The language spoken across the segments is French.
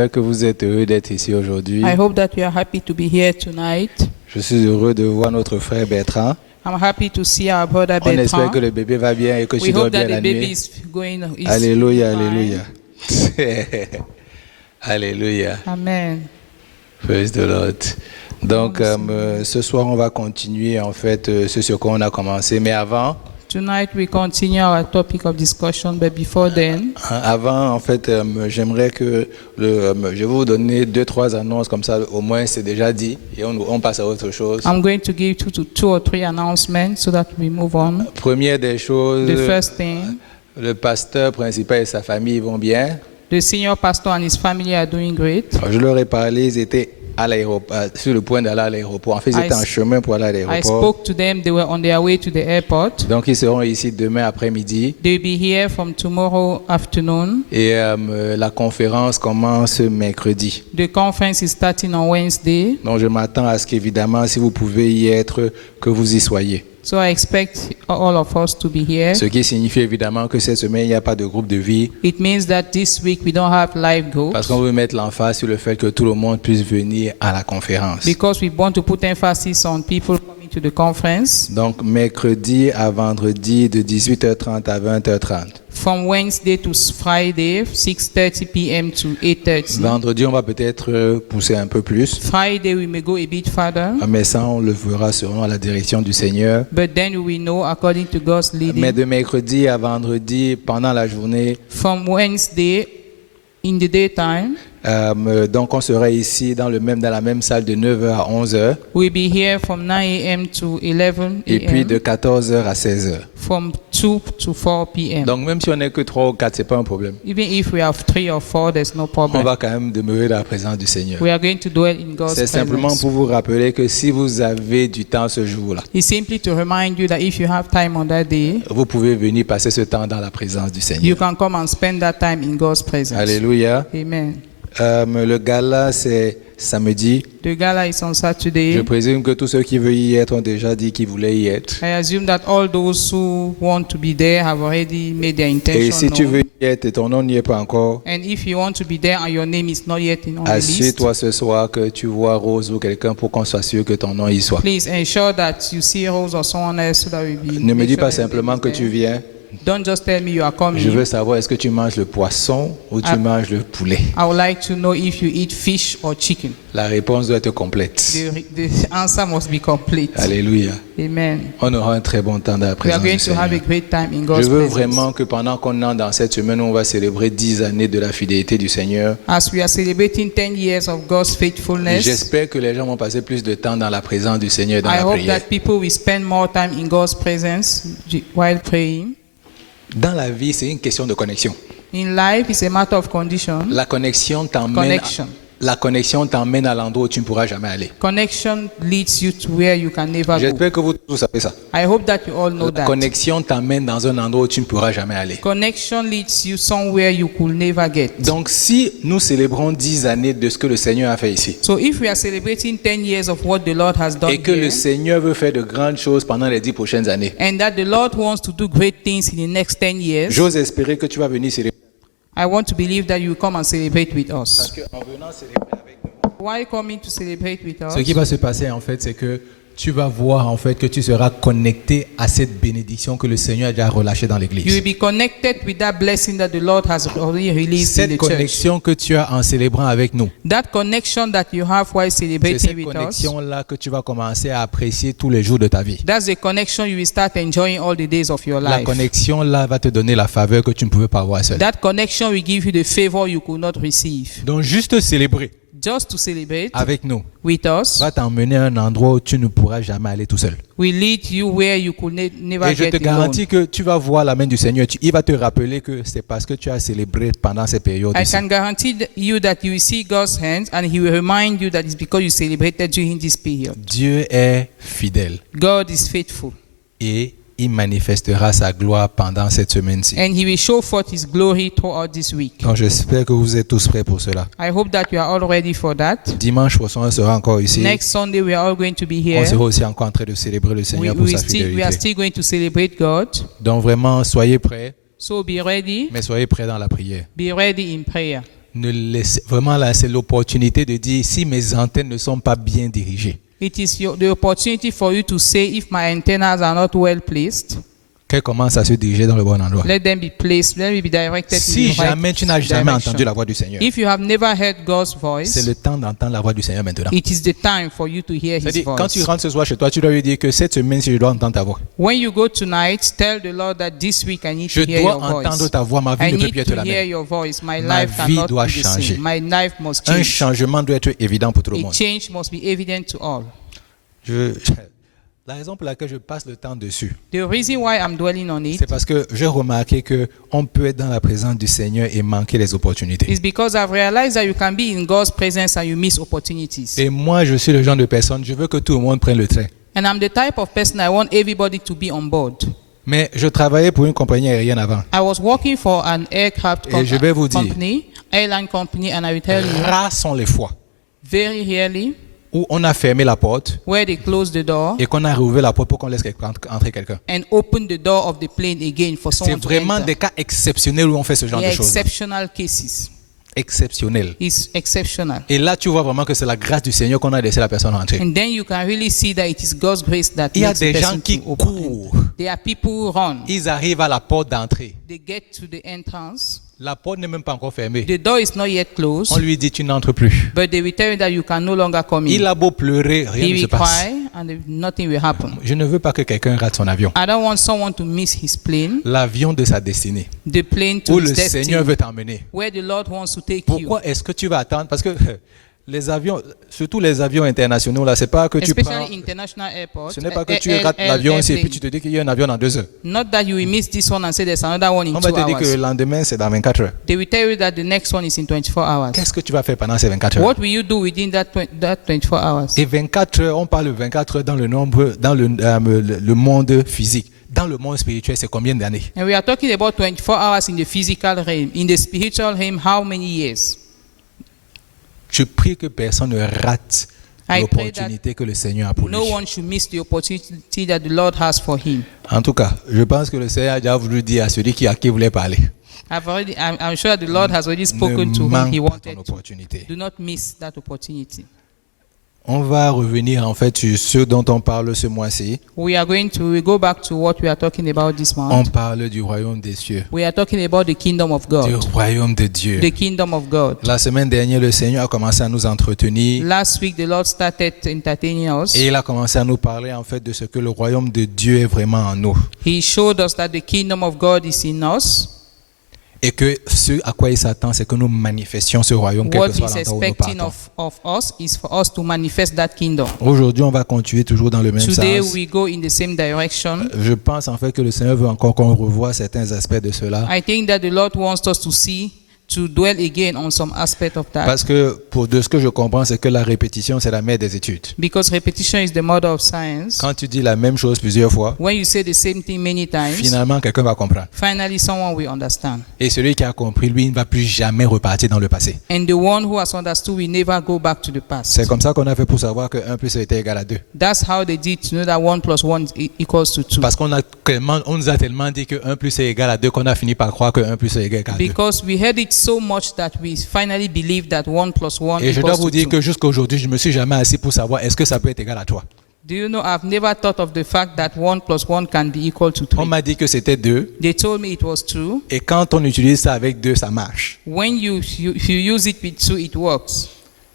J'espère que vous êtes heureux d'être ici aujourd'hui. I hope that you are happy to be here tonight. Je suis heureux de voir notre frère Bertrand. I'm happy to see our brother On espère Bertrand. que le bébé va bien et que We tu dors hope bien that la the baby nuit. is Alléluia, fine. alléluia. Alléluia. Amen. Praise the Lord. Donc, ce soir, on va continuer en fait ce sur quoi on a commencé. Mais avant, Tonight we continue our topic of discussion, but before then, en fait, j'aimerais que je vais vous donner 2-3 annonces comme ça. Au moins, c'est déjà dit et on passe à autre chose. I'm going to give two or three announcements so that we move on. Première des choses, The first thing, le pasteur principal et sa famille vont bien. the senior pastor and his family are doing great. Je leur ai parlé, ils étaient à l'aéroport, sur le point d'aller à l'aéroport. En fait, ils étaient en chemin pour aller à I l'aéroport. spoke to them. They were on their way to the airport. Donc, ils seront ici demain après-midi. They'll be here from tomorrow afternoon. Et la conférence commence mercredi. The conference is starting on Wednesday. Donc, je m'attends à ce qu'évidemment, si vous pouvez y être, que vous y soyez. So I expect all of us to be here. Ce qui signifie évidemment que cette semaine, il n'y a pas de groupe de vie. It means that this week we don't have live Parce groups qu'on veut mettre l'emphase sur le fait que tout le monde puisse venir à la conférence. because we want to put emphasis on people coming to the conference Donc, mercredi à vendredi de 18h30 à 20h30. from Wednesday to Friday, 6:30 p.m. to 8:30. Vendredi, on va peut-être pousser un peu plus. Friday we may go a bit further, Mais ça, on le fera selon la direction du Seigneur. but then we know according to God's Mais leading. de mercredi à vendredi, pendant la journée, From Wednesday in the daytime, donc on sera ici dans la même salle de 9h à 11h. we'll be here from 9 a.m. to 11 Et puis de a.m. 14h à 16h. from 2 to 4 p.m. Donc même si on n'est que 3 ou 4, c'est pas un problème. Even if we have 3 or 4, there's no On problem. va quand même demeurer dans la présence du Seigneur. We are going to dwell in God's C'est simplement presence. pour vous rappeler que si vous avez du temps ce jour-là, It's simply to remind you that if you have time on that day, vous pouvez venir passer ce temps dans la présence du you Seigneur. can come and spend that time in God's presence. Alléluia. Amen. Le gala, c'est samedi. The gala is on Je Saturday. présume que tous ceux qui veulent y être ont déjà dit qu'ils voulaient y être. I assume that all those who want to be there have already made their Et intention si tu known. veux y être et ton nom n'y est pas encore, And if you want to be there and your name is not yet on the list, assure-toi ce soir que tu vois Rose ou quelqu'un pour qu'on soit sûr que ton nom y soit. please ensure that you see Rose or someone else so that we be. Ne me make dis sure pas that your simplement name que is tu there. viens. Don't just tell me you are coming. Je veux savoir est-ce que tu manges le poisson ou tu manges le poulet. I would like to know if you eat fish or chicken. La réponse doit être complète. The answer must be complete. Alléluia. Amen. On aura un très bon temps dans la We are présence going du to have a Seigneur. great time in Je God's veux presence. vraiment que pendant qu'on est dans cette semaine, on va célébrer 10 années de la fidélité du Seigneur. As we are celebrating 10 years of God's faithfulness, J'espère que les gens vont passer plus de temps dans la présence du Seigneur et dans I la hope prière. that people will spend more time in God's presence while praying. Dans la vie, c'est une question de connexion. In life, it's a matter of condition. La connexion t'emmène à l'endroit où tu ne pourras jamais aller. Connection leads you to where you can never go. J'espère que vous savez ça. I hope that you all know La that. connexion t'emmène dans un endroit où tu ne pourras jamais aller. Connection leads you somewhere you could never get. Donc si nous célébrons 10 années de ce que le Seigneur a fait ici, So if we are celebrating 10 years of what the Lord has done et que le here, Seigneur veut faire de grandes choses pendant les 10 prochaines années, and that the Lord wants to do great things in the next 10 years, j'ose espérer que tu vas venir célébrer. I want to believe that you will come and celebrate with us. Parce qu'en venant célébrer avec nous, Why coming to celebrate with us? ce qui va se passer en fait, c'est que tu vas voir en fait que tu seras connecté à cette bénédiction que le Seigneur a déjà relâchée dans You will l'église. be connected with that blessing that the Lord has already released in Cette the church. connexion que tu as en célébrant avec nous, That connection that you have while c'est celebrating cette with us, connexion-là que tu vas commencer à apprécier tous les jours de ta vie. that's the connection you will start enjoying all the days of your La life. connexion-là va te donner la faveur que tu ne pouvais pas avoir seul. That connection will give you the favor you could not receive. Donc juste célébrer Just to celebrate avec nous with us va t'emmener à un endroit où tu ne pourras jamais aller tout seul. will lead you where you could never Et je get te alone. garantis que tu vas voir la main du Seigneur. Il va te rappeler que c'est parce que tu as célébré pendant ces périodes I ici. can guarantee you that you will see God's hands and He will remind you that it's because you celebrated during this period. Dieu est fidèle God is faithful et il manifestera sa gloire pendant cette semaine-ci. and He will show forth His glory throughout this week. Donc j'espère que vous êtes tous prêts pour cela. I hope that you are all ready for that. Dimanche prochain, on sera encore ici. Next Sunday, we are all going to be On here. sera aussi encore en train de célébrer le Seigneur pour sa We are fidélité. still going to celebrate God. Donc vraiment, soyez prêts, So be ready. mais soyez prêts dans la prière. Be ready in prayer. Vraiment là, c'est l'opportunité de dire si mes antennes ne sont pas bien dirigées. It is the opportunity for you to say, if my antennas are not well placed, Qu'elles commencent à se diriger dans le bon endroit. let them be placed, let me be directed Si in the right jamais tu n'as jamais direction. entendu la voix du Seigneur, If you have never heard God's voice, c'est le temps d'entendre la voix du Seigneur maintenant. it is the time for you to hear His C'est-à-dire, quand tu voice. rentres ce soir chez toi, tu dois lui dire que cette semaine-ci, je dois entendre ta voix. When you go tonight, tell the Lord that this week I need Je to hear dois your entendre voice. ta voix, ma vie I ne peut need plus être to la hear même. your voice. My Ma life vie cannot doit be the changer. same. My life must Un change. changement doit être évident pour tout le A monde. change must be evident to all. La raison pour laquelle je passe le temps dessus, The reason why I'm dwelling on it c'est parce que j'ai remarqué qu'on peut être dans la présence du Seigneur et manquer les opportunités. is because I've realized that you can be in God's presence and you miss opportunities. Et moi, je suis le genre de personne, je veux que tout le monde prenne le train. And I'm the type of person I want everybody to be on board. Mais je travaillais pour une compagnie aérienne avant. I was working for an aircraft Et je vais vous dire- company, airline company, and I will tell you, Rares sont les fois very rarely, où on a fermé la porte where they close the door et qu'on a rouvert la porte pour qu'on laisse entrer quelqu'un. and open the door of the plane again for C'est someone to vraiment enter. des cas exceptionnels où on fait ce genre They are de choses. exceptional cases. Exceptionnels. It's exceptional. Et là, tu vois vraiment que c'est la grâce du Seigneur qu'on a laissé la personne entrer. And then you can really see that it is God's grace that Il y a makes the des person gens qui to open. courent. There are people who run. Ils arrivent à la porte d'entrée. They get to the entrance. La porte n'est même pas encore fermée. The door is not yet closed, On lui dit tu n'entres plus. but they will tell you that you can no longer come Il in. a beau pleurer, rien He ne se will passe. cry and nothing will happen. Je ne veux pas que quelqu'un rate son avion. I don't want someone to miss his plane, L'avion de sa destinée. the plane to Où his le destiny, Seigneur veut t'emmener. where the Lord wants to take you. Pourquoi est-ce que tu vas attendre? Parce que les avions, surtout les avions internationaux, là, c'est pas que tu prends. Especially international airports. Ce n'est pas que tu rates l'avion ici et puis tu te dis qu'il y a un avion dans 2 heures. Not that you will miss this one and say there's another one in On va 2 te dire que le hours. lendemain, c'est dans 24 heures. They will tell you that the next one is in 24 hours. Qu'est-ce que tu vas faire pendant ces 24 heures? What will you do within that 24 hours? Et 24 heures, on parle de 24 heures dans le nombre, dans le monde physique. Dans le monde spirituel, c'est combien d'années? And we are talking about 24 hours in the physical realm. In the spiritual realm, how many years? Je prie que personne ne rate I pray l'opportunité que le Seigneur a pour lui. No one should miss the opportunity that the Lord has for him. En tout cas, je pense que le Seigneur a déjà voulu dire à celui à qui voulait parler. I'm sure the Lord has already spoken Ne to whom manque he pas wanted ton to. opportunité. Do not miss that opportunity. On va revenir en fait sur ce dont on parle ce mois-ci. We go back to what we are talking about this On month. parle du royaume des cieux, We are talking about the kingdom of du God. royaume de Dieu. The kingdom of God. La semaine dernière, le Seigneur a commencé à nous entretenir Last week, the Lord started entertaining us. et il a commencé à nous parler en fait de ce que le royaume de Dieu est vraiment en nous. He showed us that the kingdom of God is in us. Et que ce à quoi il s'attend, c'est que nous manifestions ce royaume, quel What que soit he's l'endroit où nous expecting partons. of us is for us to manifest that kingdom. Aujourd'hui, on va continuer toujours dans le même Today, sens. we go in the same direction. Je pense en fait que le Seigneur veut encore qu'on revoie certains aspects de cela. I think that the Lord wants us to dwell again on some aspect of that. Parce que de ce que je comprends, c'est que la répétition, c'est la mère des études. Because repetition is the mother of science. Quand tu dis la même chose plusieurs fois, When you say the same thing many times, finalement, quelqu'un va comprendre. finally someone will understand. Et celui qui a compris, lui, il ne va plus jamais repartir dans le passé. And the one who has understood will never go back to the past. C'est comme ça qu'on a fait pour savoir que 1 plus 1 était égal à 2. That's how they did to know that 1 plus 1 equals to 2. Parce qu'on nous a tellement dit que 1 plus 1 est égal à 2 qu'on a fini par croire que 1 plus 1 est égal à 2. Because we heard it so much that we finally believe that 1 plus 1 Et je dois equals vous to dire 2. que jusqu'à aujourd'hui, je ne me suis jamais assis pour savoir est-ce que ça peut être égal à 3. Do you know, I've never thought of the fact that 1 plus 1 can be equal to On 3. m'a dit que c'était 2. They told me it was 2. Et quand on utilise ça avec 2, ça marche. When you use it with 2, it works.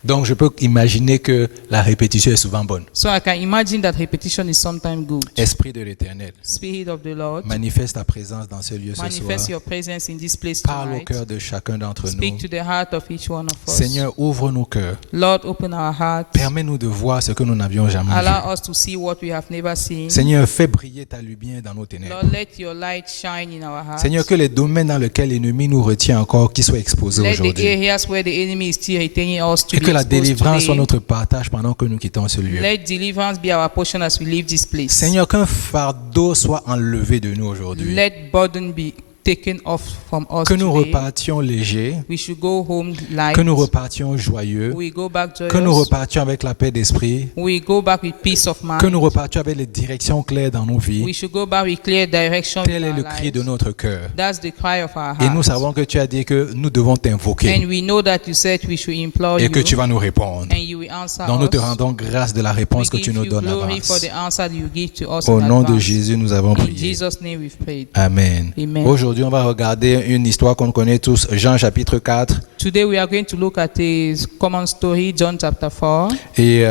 Donc je peux imaginer que la répétition est souvent bonne. So I can imagine that repetition is sometimes good. Esprit de l'Éternel, Spirit of the Lord, manifeste ta présence dans ce lieu ce soir. manifest your presence in this place Parle au tonight. cœur de chacun d'entre Speak nous. to the heart of each one of us. Seigneur, ouvre nos cœurs. Lord, open our hearts. Permets-nous de voir ce que nous n'avions jamais vu. Allow us to see what we have never seen. Seigneur, fais briller ta lumière dans nos ténèbres. Lord, let your light shine in our hearts. Seigneur, que les domaines dans lesquels l'ennemi nous retient encore, qu'ils soient exposés Let the aujourd'hui. areas where the enemy is still retaining us to Et be que la exposed délivrance soit today. notre partage pendant que nous quittons ce lieu. Let deliverance be our portion as we leave this place. Seigneur, qu'un fardeau soit enlevé de nous aujourd'hui. Let burden be taken off from us que nous today. repartions légers, We should go home light. que nous repartions joyeux, We go back que nous joyous. repartions avec la paix d'esprit, We go back with peace of mind. que nous repartions avec les directions claires dans nos We vies. should go back with clear direction Tel in est our le cri de lives. notre cœur. That's the cry of our Et nous hearts. savons que tu as dit que nous devons t'invoquer And we know that you said we should implore et que you, tu vas nous répondre. and you will answer Donc nous te us. rendons grâce de la We réponse que tu give nous you donnes glory for d'avance. the answer that you give to us Au in nom de advance. Jésus, nous avons In prié. Jesus' name we've prayed. Amen. Amen. Aujourd'hui, on va regarder une histoire qu'on connaît tous, Jean chapitre 4. Today we are going to look at a common story, John chapter 4. Et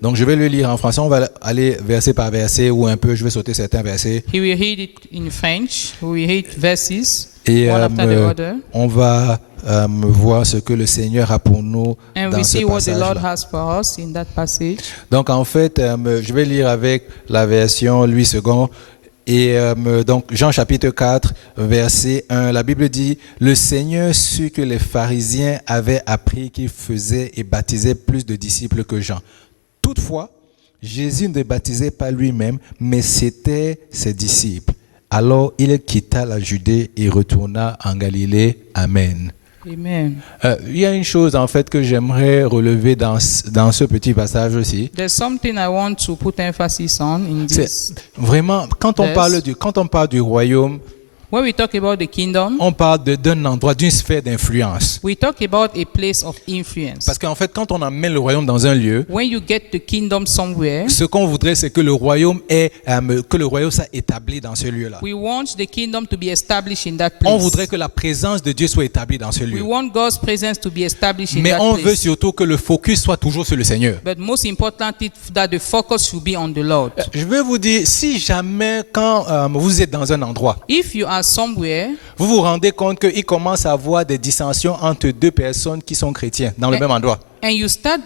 donc je vais le lire en français. On va aller verset par verset ou un peu, je vais sauter certains versets. He will read it in French. We will read verses, Et one after the other. on va voir ce que le Seigneur a pour nous And dans we ce see what the Lord passage-là. has for us in that passage. Donc en fait, je vais lire avec la version Louis II. Et donc Jean chapitre 4, verset 1, la Bible dit « Le Seigneur sut que les pharisiens avaient appris qu'il faisait et baptisait plus de disciples que Jean. Toutefois, Jésus ne baptisait pas lui-même, mais c'était ses disciples. Alors il quitta la Judée et retourna en Galilée. Amen. » Amen. Il y a une chose en fait que j'aimerais relever dans ce petit passage aussi. There's something I want to put emphasis on in this. C'est vraiment, quand on parle du royaume, When we talk about the kingdom, on parle d'un endroit, d'une sphère d'influence. we talk about a place of influence. Parce qu'en fait, quand on amène le royaume dans un lieu, When you get the kingdom somewhere, ce qu'on voudrait, c'est que le royaume soit établi dans ce lieu-là. we want the kingdom to be established in that On place. voudrait que la présence de Dieu soit établie dans ce We lieu. want God's presence to be established in Mais that on veut place. surtout que le focus soit toujours sur le Seigneur. But most importantly, that the focus should be on the Lord. Je vais vous dire, si jamais quand vous êtes dans un endroit, If you are somewhere vous vous rendez compte qu'il commence à avoir des dissensions entre deux personnes qui sont chrétiens dans le même endroit, and you start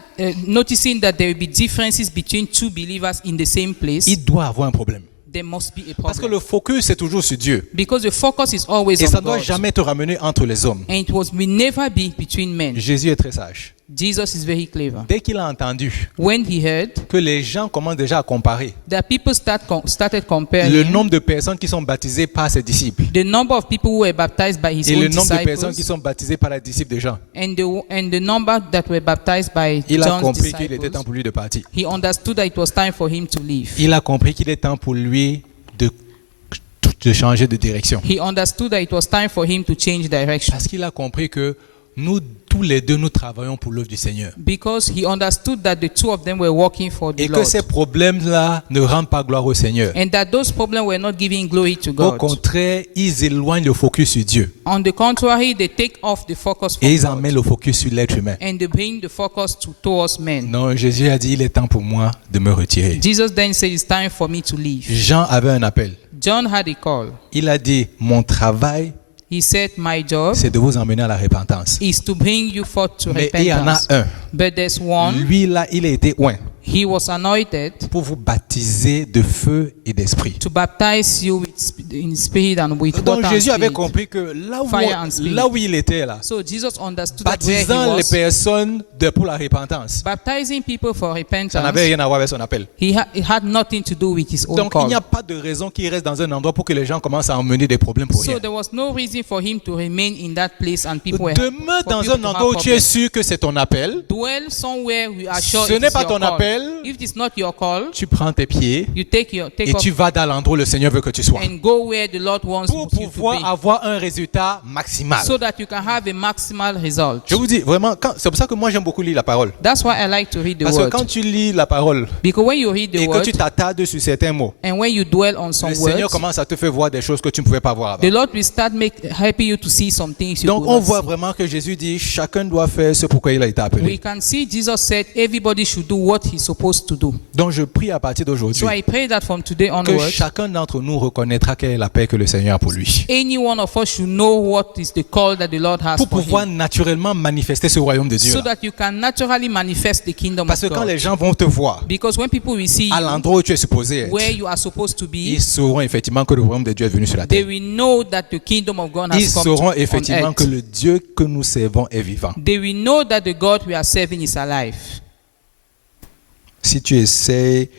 noticing that there will be differences between two believers in the same place, il doit avoir un problème. there must be a Parce que problem. le focus, c'est toujours sur Dieu. Because the focus is always Et ça on ne doit God. jamais te ramener entre les hommes. And it will never be between men. Jésus est très sage. Jesus is very clever. Dès qu'il a entendu When he heard que les gens commencent déjà à comparer that people started le comparing nombre de personnes qui sont baptisées par ses disciples the number of people who were baptized by his et le own nombre de personnes qui disciples sont baptisées par les disciples de Jean, and the number that were baptized by il a John's compris qu'il était temps disciples, pour lui de partir. he understood that it was time for him to leave. Il a compris qu'il est temps pour lui de changer de direction. He understood that it was time for him to change direction. Parce qu'il a compris que nous, tous les deux, nous travaillons pour l'œuvre du Seigneur. Because he understood that the two of them were working for the Et que Lord. ces problèmes-là ne rendent pas gloire au Seigneur. And that those problems were not giving glory to Au God. contraire, ils éloignent le focus sur Dieu. On the contrary, they take off the focus Et from ils God. emmènent le focus sur l'être humain. And they bring the focus towards men. Non, Jésus a dit, il est temps pour moi de me retirer. Jesus then said, it's time for me to leave. Jean avait un appel. John had a call. Il a dit, mon travail, He said, my job c'est de vous emmener à la repentance. is to bring you forth to Mais il y en a repentance. un. But there's one, Lui, là, il a été oint he was anointed pour vous baptiser de feu et d'esprit. to baptize you in spirit and with Donc water and Jésus avait spirit. compris que Fire and spirit. là où il était, là, So Jesus understood that where he baptisant les was, personnes pour la repentance, baptizing people for ça repentance, n'avait rien à voir avec son appel. it had nothing to do with his own Donc il call. n'y a pas de raison qu'il reste dans un endroit pour que les gens commencent à emmener des problèmes pour rien. So there was no reason for him to remain in that place and people were Demeure for dans people un to have endroit où tu es problems. sûr que c'est ton appel. Dwell somewhere we are sure Ce it n'est is pas your ton call. appel. If it's not your call, Tu prends tes pieds you take et off tu vas dans l'endroit où le Seigneur veut que tu sois. and go where the Lord wants Pour you to pouvoir be, avoir un résultat maximal. so that you can have a maximal result. Je vous dis vraiment, c'est pour ça que moi j'aime beaucoup lire la parole. That's why I like to read the Parce que word. quand tu lis la parole Because when you read the et que word tu t'attardes sur certains mots, and when you dwell on some le Seigneur words, commence à te faire voir des choses que tu ne pouvais pas voir the avant. Lord will start helping you to see some things you Donc could on not voit see. vraiment que Jésus dit chacun doit faire ce pourquoi il a été We appelé. can see Jesus said everybody should do what he's supposed to do. Donc je prie à partir d'aujourd'hui So I pray that from today que onwards, chacun d'entre nous reconnaîtra quelle est la paix que le Seigneur a pour lui. any one of us should know what is the call that the Lord has Pour for pouvoir him, naturellement manifester ce royaume de Dieu. so là. that you can naturally manifest the kingdom Parce que of quand God. les gens vont te voir Because when people will see à you l'endroit où tu es supposé être, where you are supposed to be, ils sauront effectivement que le royaume de Dieu est venu sur la they terre. will know that the kingdom of God Ils has come sauront on effectivement que earth. le Dieu que nous servons est vivant. They will know that the God we are serving is alive. Si tu essaies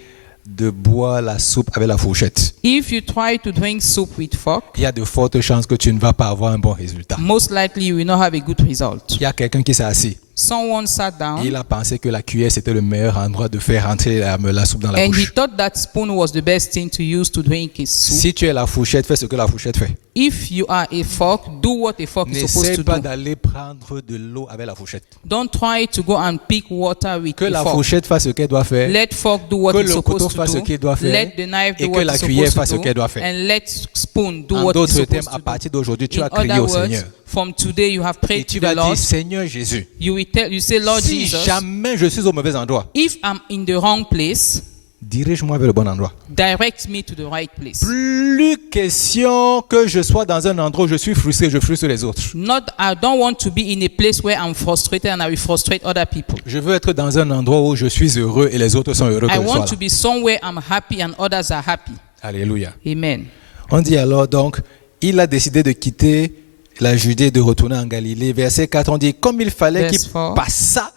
de boire la soupe avec la fourchette, If you try to drink soup with fork, il y a de fortes chances que tu ne vas pas avoir un bon résultat. most likely you will not have a good result. Il y a quelqu'un qui s'est assis. Someone sat down Il a pensé que la cuillère, c'était le meilleur endroit de faire rentrer la soupe dans la and he bouche. thought that spoon was the best thing to use to drink his soup. Si tu es la fourchette, fais ce que la fourchette fait. If you are a fork, do what a fork is supposed N'essaie to pas do. d'aller prendre de l'eau avec la fourchette. Don't try to go and pick water with Que a la fork. fourchette fasse ce qu'elle doit faire. Let fork do what Que it's le couteau supposed fasse ce to qu'il do. doit faire. Let the knife Et do que what la it's cuillère supposed fasse ce to do. qu'elle doit faire. And let spoon do En what it's d'autres termes, supposed à to do. partir d'aujourd'hui, tu In vas crier other au words, Seigneur. from today you have Et prayed tu to vas the dire, Lord. Seigneur Jésus, You say, Lord si Jesus, jamais je suis au mauvais endroit, if I'm in the wrong place, dirige-moi vers le bon endroit. direct me to the right place. Plus question que je sois dans un endroit où je suis frustré, je frustre les autres. I don't want to be in a place where I'm frustrated and I will frustrate other people. Je veux être dans un endroit où je suis heureux et les autres sont heureux que I je sois want là. to be somewhere I'm happy and others are happy. Alléluia. Amen. On dit alors donc, il a décidé de quitter la Judée et de retourner en Galilée. Verset 4, on dit, comme il fallait qu'il Verse 4. passât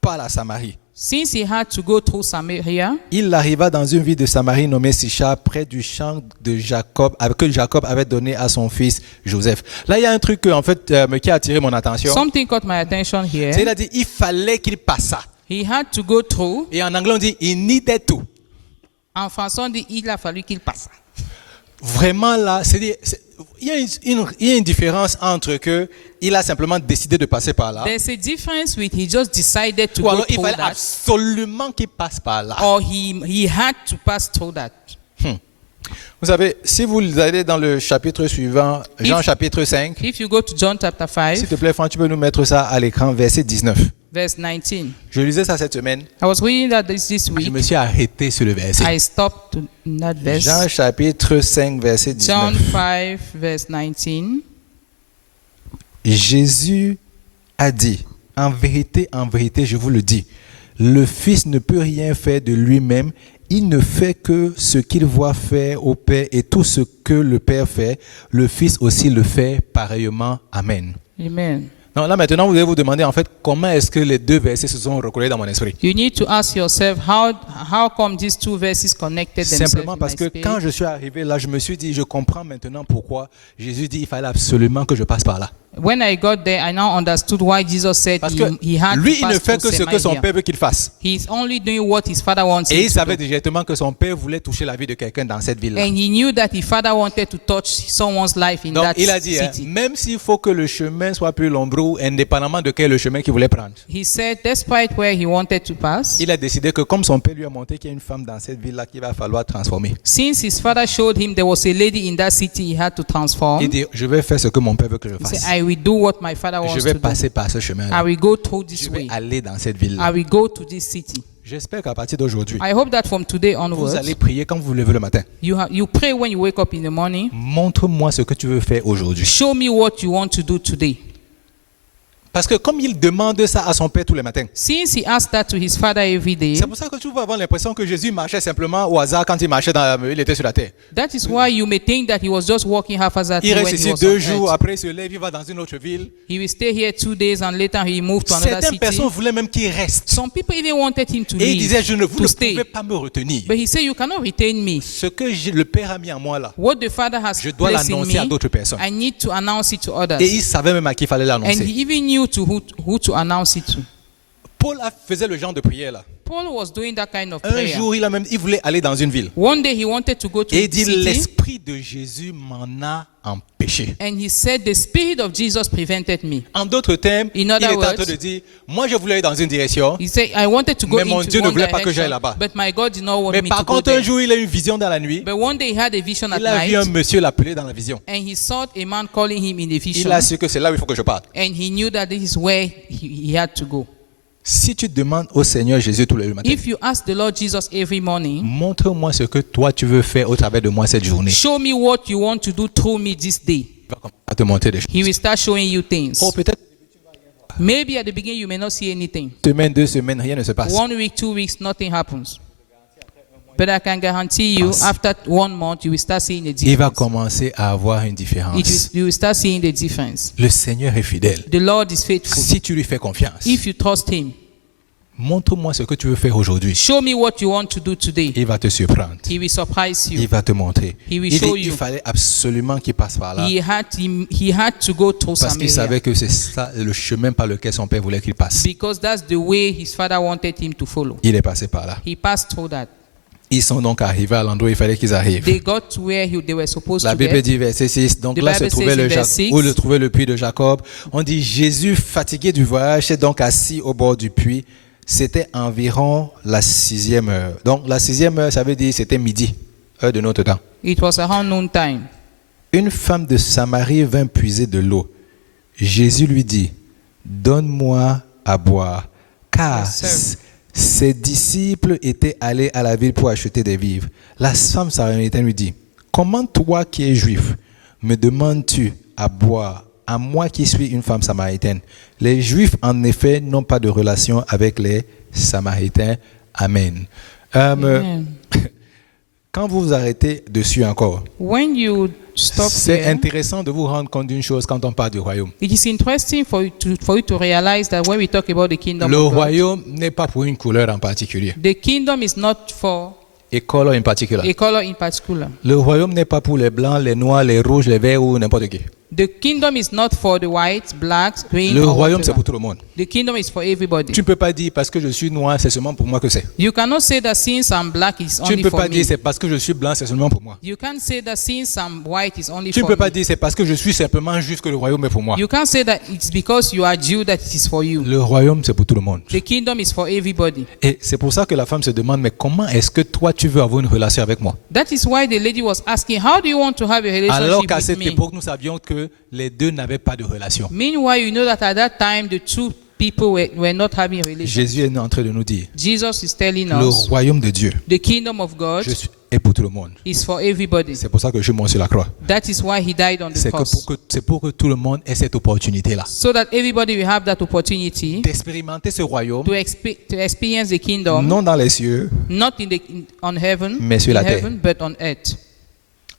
par la Samarie. Since he had to go through Samaria, Il arriva dans une ville de Samarie nommée Sichar, près du champ de Jacob, que Jacob avait donné à son fils Joseph. Là, il y a un truc en fait, qui a attiré mon attention. something caught my attention C'est, here. il a dit, il fallait qu'il passât. He had to go through. Et en anglais, on dit, il needed to. En français, on dit il a fallu qu'il passe. Vraiment là, il y a une différence entre que il a simplement décidé de passer par là, There's a difference with he just decided to ou go alors il through fallait that, absolument qu'il passe par là. or he had to pass through that. Vous savez, si vous allez dans le chapitre suivant, Jean chapitre 5, If you go to John chapter s'il 5, te plaît, Franck, tu peux nous mettre ça à l'écran, verset 19. verse 19. Je lisais ça cette semaine, I was reading that this je week. me suis arrêté sur le verset. I stopped in that verse. Jean chapitre 5, verset John 19. 5, verse 19. Jésus a dit, en vérité, je vous le dis, le Fils ne peut rien faire de lui-même, il ne fait que ce qu'il voit faire au Père, et tout ce que le Père fait, le Fils aussi le fait pareillement. Amen. Amen. Non, là maintenant, vous devez vous demander en fait comment est-ce que les deux versets se sont recollés dans mon esprit. You need to ask yourself how come these two verses connected themselves Simplement in parce my que spirit? quand je suis arrivé là, je me suis dit, je comprends maintenant pourquoi Jésus dit il fallait absolument que je passe par là. When I got there, I now understood why Jesus said Parce que he had lui, to il ne pass fait through que ce que son Samaria. Père veut qu'il fasse. He's only doing what his father wants Et him il to savait do. directement que son Père voulait toucher la vie de quelqu'un dans cette ville-là. And he knew that his father wanted to touch someone's life in Donc that il a dit, hein, city. même s'il faut que le chemin soit plus nombreux, indépendamment de quel est le chemin qu'il voulait prendre, He said, despite where he wanted to pass, il a décidé que comme son Père lui a montré qu'il y a une femme dans cette ville-là qu'il va falloir transformer, since his father showed him there was a lady in that city he had to transform, il dit, je vais faire ce que mon Père veut que je he said, fasse. I will do what my father Je wants vais to do. passer par ce chemin-là. I will go through Je this vais way. aller dans cette ville-là. I will go to this city. J'espère qu'à partir d'aujourd'hui, I hope that from today vous onwards, allez prier quand vous vous levez le matin. you pray when you wake up in the morning. Montre-moi ce que tu veux faire aujourd'hui. Show me what you want to do today. Parce que comme il demande ça à son Père tous les matins, Since he asked that to his father every day, c'est pour ça que tu vas avoir l'impression que Jésus marchait simplement au hasard quand il marchait, il était sur la terre. that is why you may think that he was just walking haphazardly Il when reste he ici was 2 on jours, earth. après il se lève, il va dans une autre ville. He will stay here 2 days and later he moved to another Certaines city. personnes voulaient même qu'il reste. Some people even wanted him to Et il leave, disait, vous to ne stay. pouvez pas me retenir. But he said, you cannot retain me. Ce que le Père a mis en moi là, What the Father has je dois placed in l'annoncer à me, d'autres personnes. I need to announce it to others. Et il savait même à qui il fallait And l'annoncer. he even knew to who to announce it to. Paul faisait le genre de prière là. Paul was doing that kind of Un prayer. jour, il voulait aller dans une ville. One day he wanted to go to Et a il dit, city, l'Esprit de Jésus m'en a empêché. and he said, the Spirit of Jesus prevented me. En d'autres termes, In il other était en train words, de dire, moi je voulais aller dans une direction, He said, I wanted to go Mais mon into Dieu ne one voulait pas que j'aille direction, là-bas. but my God did not want mais me par to go contre un there. jour il a eu une vision dans la nuit. But one day he had a vision at Il a vu un night, monsieur l'appeler dans la vision. and he saw a man calling him in a vision, Il a su que c'est là où il faut que je parte. and he knew that this is where he had to go. Si tu demandes au Seigneur Jésus tous les matins, If you ask the Lord Jesus every morning, montre-moi ce que toi tu veux faire au travers de moi cette journée. show me what you want to do through me this day, Il va commencer à te montrer des choses. he will start showing you things. Oh, peut-être Maybe at the beginning you may not see anything. une semaine, 2 semaines, rien ne se passe. 1 week, 2 weeks, nothing happens. But I can guarantee you, after 1 month, you will start seeing the Il va difference. commencer à avoir une différence. You will start seeing the difference. Le Seigneur est fidèle. The Lord is faithful. Si tu lui fais confiance, If you trust him, montre-moi ce que tu veux faire aujourd'hui. Show me what you want to do today. Il va te surprendre. He will surprise Il you. va te montrer. He will Il show il you. fallait absolument qu'il passe par là. He had to go through Parce qu'il Samaria savait que c'est ça le chemin par lequel son père voulait qu'il passe. because that's the way his father wanted him to follow. Il est passé par là. He passed through that. Ils sont donc arrivés à l'endroit où il fallait qu'ils arrivent. They got to where they were supposed La to Bible get. dit verset 6, donc The là se Bible trouvait says in verse 6, où le trouvait le puits de Jacob. On dit Jésus, fatigué du voyage, s'est donc assis au bord du puits. C'était environ la 6e heure. Donc la 6e heure, ça veut dire c'était midi, heure de notre temps. It was around noontime. Une femme de Samarie vint puiser de l'eau. Jésus lui dit, donne-moi à boire, car Yes, sir. ses disciples étaient allés à la ville pour acheter des vivres. La femme samaritaine lui dit, comment toi qui es juif, me demandes-tu à boire, à moi qui suis une femme samaritaine? Les Juifs, en effet, n'ont pas de relation avec les Samaritains. Amen. Amen. Quand vous vous arrêtez dessus encore, When you stop c'est here, intéressant de vous rendre compte d'une chose quand on parle du royaume. it is interesting for you to realize that when we talk about the kingdom Le of God, royaume n'est pas pour une couleur en particulier. the kingdom is not for A color in particular. a color in particular. Le royaume n'est pas pour les blancs, les noirs, les rouges, les verts ou n'importe qui. The kingdom is not for the whites, blacks, green, Le or royaume, c'est whatever. pour tout le monde. The kingdom is for everybody. Tu ne peux pas dire parce que je suis noir, c'est seulement pour moi que c'est. You cannot say that since I'm black, it's Tu ne only peux for pas me. dire c'est parce que je suis blanc, c'est seulement pour moi. You can't say that since I'm white, it's only Tu ne for peux pas me. dire c'est parce que je suis simplement juif que le royaume est pour moi. You can't say that it's because you are Jew that it is for you. Le royaume, c'est pour tout le monde. The kingdom is for everybody. Et c'est pour ça que la femme se demande, mais comment est-ce que toi tu veux avoir une relation avec moi? That is why the lady was asking, how do you want to have a Alors relationship qu'à with cette me? époque, nous savions que les deux n'avaient pas de relation. Meanwhile, you know that at that time, the two people were not having a relationship. Jésus est en train de nous dire, Jesus is telling le us, royaume de Dieu the kingdom of God est pour tout le monde. is for everybody. C'est pour ça que je suis mort sur la croix. That is why he died on the C'est cross. pour que tout le monde ait cette opportunité-là. So that everybody will have that opportunity D'expérimenter ce royaume, to experience the kingdom, non dans les cieux, not on heaven, Mais sur la in terre. heaven, but on earth.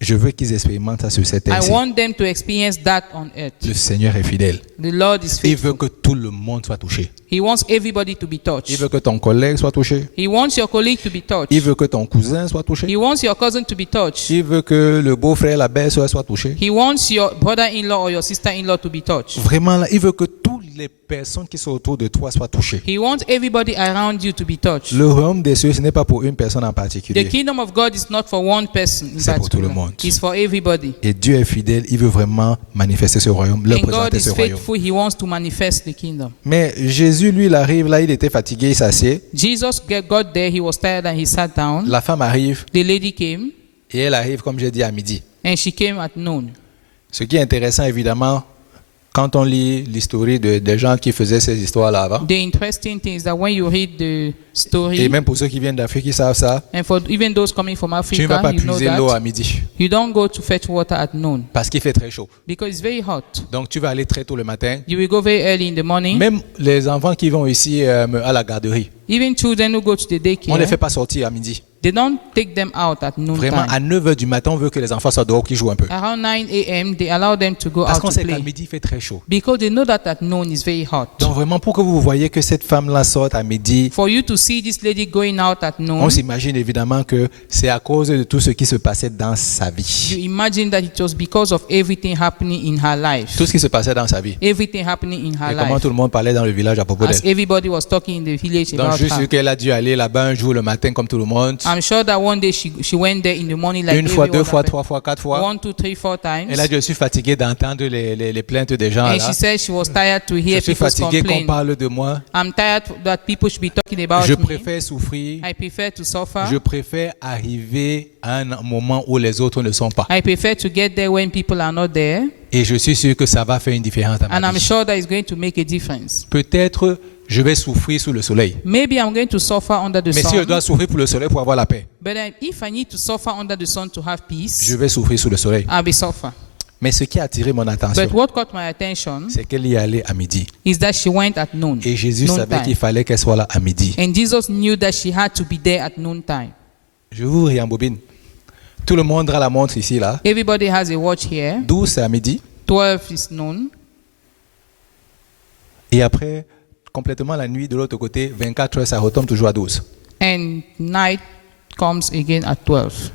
je veux qu'ils expérimentent ça sur cette I terre. want them to experience that on earth. Le Seigneur est fidèle. The Lord is Il veut faithful. que tout le monde soit touché. He wants everybody to be Il touched. veut que ton collègue soit touché. He wants your colleague to be Il touched. veut que ton cousin soit touché. He wants your cousin to be touched. Il veut que le beau-frère, la belle-sœur soit touché. He wants your brother-in-law or your sister-in-law to be touched. Vraiment, là, il veut que toutes les personnes qui sont autour de toi soient touchées. He wants everybody around you to be touched. Le royaume des cieux, ce n'est pas pour une personne en The particulier. kingdom of God is not for one person in C'est pour tout le particular. monde. It's for everybody. Et Dieu est fidèle, il veut vraiment manifester ce royaume, leur And God présenter is ce royaume. faithful. He wants to manifest the kingdom. Mais Jésus, lui, il arrive là, il était fatigué, il s'assied. Jesus got there. He was tired and he sat down. La femme arrive The lady came et elle arrive, comme j'ai dit, à midi. and she came at noon. Ce qui est intéressant, évidemment, quand on lit l'histoire des gens qui faisaient ces histoires-là avant, The interesting thing is that when you read the et story, même pour ceux qui viennent d'Afrique, ils savent ça, and for even those coming from tu ne vas Africa, pas you know puiser l'eau à that midi you don't go to fetch water at noon parce qu'il fait très chaud. because it's very hot. Donc tu vas aller très tôt le matin. You will go very early in the morning. Même les enfants qui vont ici à la garderie, Even children who go to the on ne les daycare, fait pas sortir à midi. they don't take them out at noon Vraiment, à time. 9h du matin, on veut que les enfants soient dehors, qu'ils jouent un peu. Around 9 a.m., they allow them to go Parce out qu'on to sait qu'à play midi, il fait très chaud. because they know that at noon is very hot. Donc vraiment, pour que vous voyez que cette femme-là sorte à midi, For you to see this lady going out at on noon, s'imagine évidemment que c'est à cause de tout ce qui se passait dans sa you vie. imagine that it was because of everything happening in her life. Tout ce qui se passait dans sa vie. Everything happening in her Et comment life. tout le monde parlait dans le village à propos As d'elle. everybody was talking in the village Donc about je suis sûr her. qu'elle a dû aller là-bas un jour le matin comme tout le monde. I'm sure that one day she went there in the morning like Une fois, everyone deux fois, happened. trois fois, quatre fois. 1, 2, 3, 4 times. Elle a dit, je suis fatigué d'entendre les plaintes des gens And là. she said she was tired to Je hear suis people's fatigué qu'on complaints. parle de moi. I'm tired that people should be talking about Je me. préfère souffrir. I prefer to suffer. Je préfère arriver à un moment où les autres ne sont pas. I prefer to get there when people are not there. Et je suis sûr que ça va faire une différence dans And ma I'm vie. sure that it's going to make a difference. Peut-être je vais souffrir sous le soleil. Maybe I'm going to suffer under the Mais si je sun. dois souffrir pour le soleil pour avoir la paix, But if I need to suffer under the sun to have peace, je vais souffrir sous le soleil. I'll be suffer. Mais ce qui a attiré mon attention, But what caught my attention c'est qu'elle y allait à midi. is that she went at noon. Et Jésus Noon savait time. qu'il fallait qu'elle soit là à midi. And Jesus knew that she had to be there at noontime. Je vous réembobine. Tout le monde a la montre ici, là. Everybody has a watch here. 12, c'est à midi. 12 is noon. Et après, complètement la nuit de l'autre côté, 24 heures, ça retombe toujours à 12. And night comes again at 12.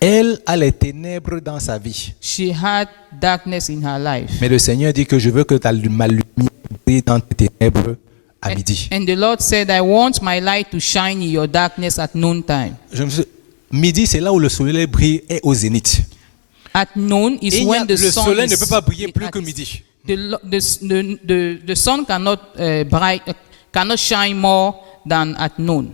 Elle a les ténèbres dans sa vie. She had darkness in her life. Mais le Seigneur dit que je veux que ma lumière brille dans tes ténèbres à midi. And the Lord said, I want my light to shine in your darkness at noontime. Midi, c'est là où le soleil brille et au zénith. At noon is when the Le sun soleil is ne peut pas briller plus at que its- midi. The sun cannot shine more than at noon.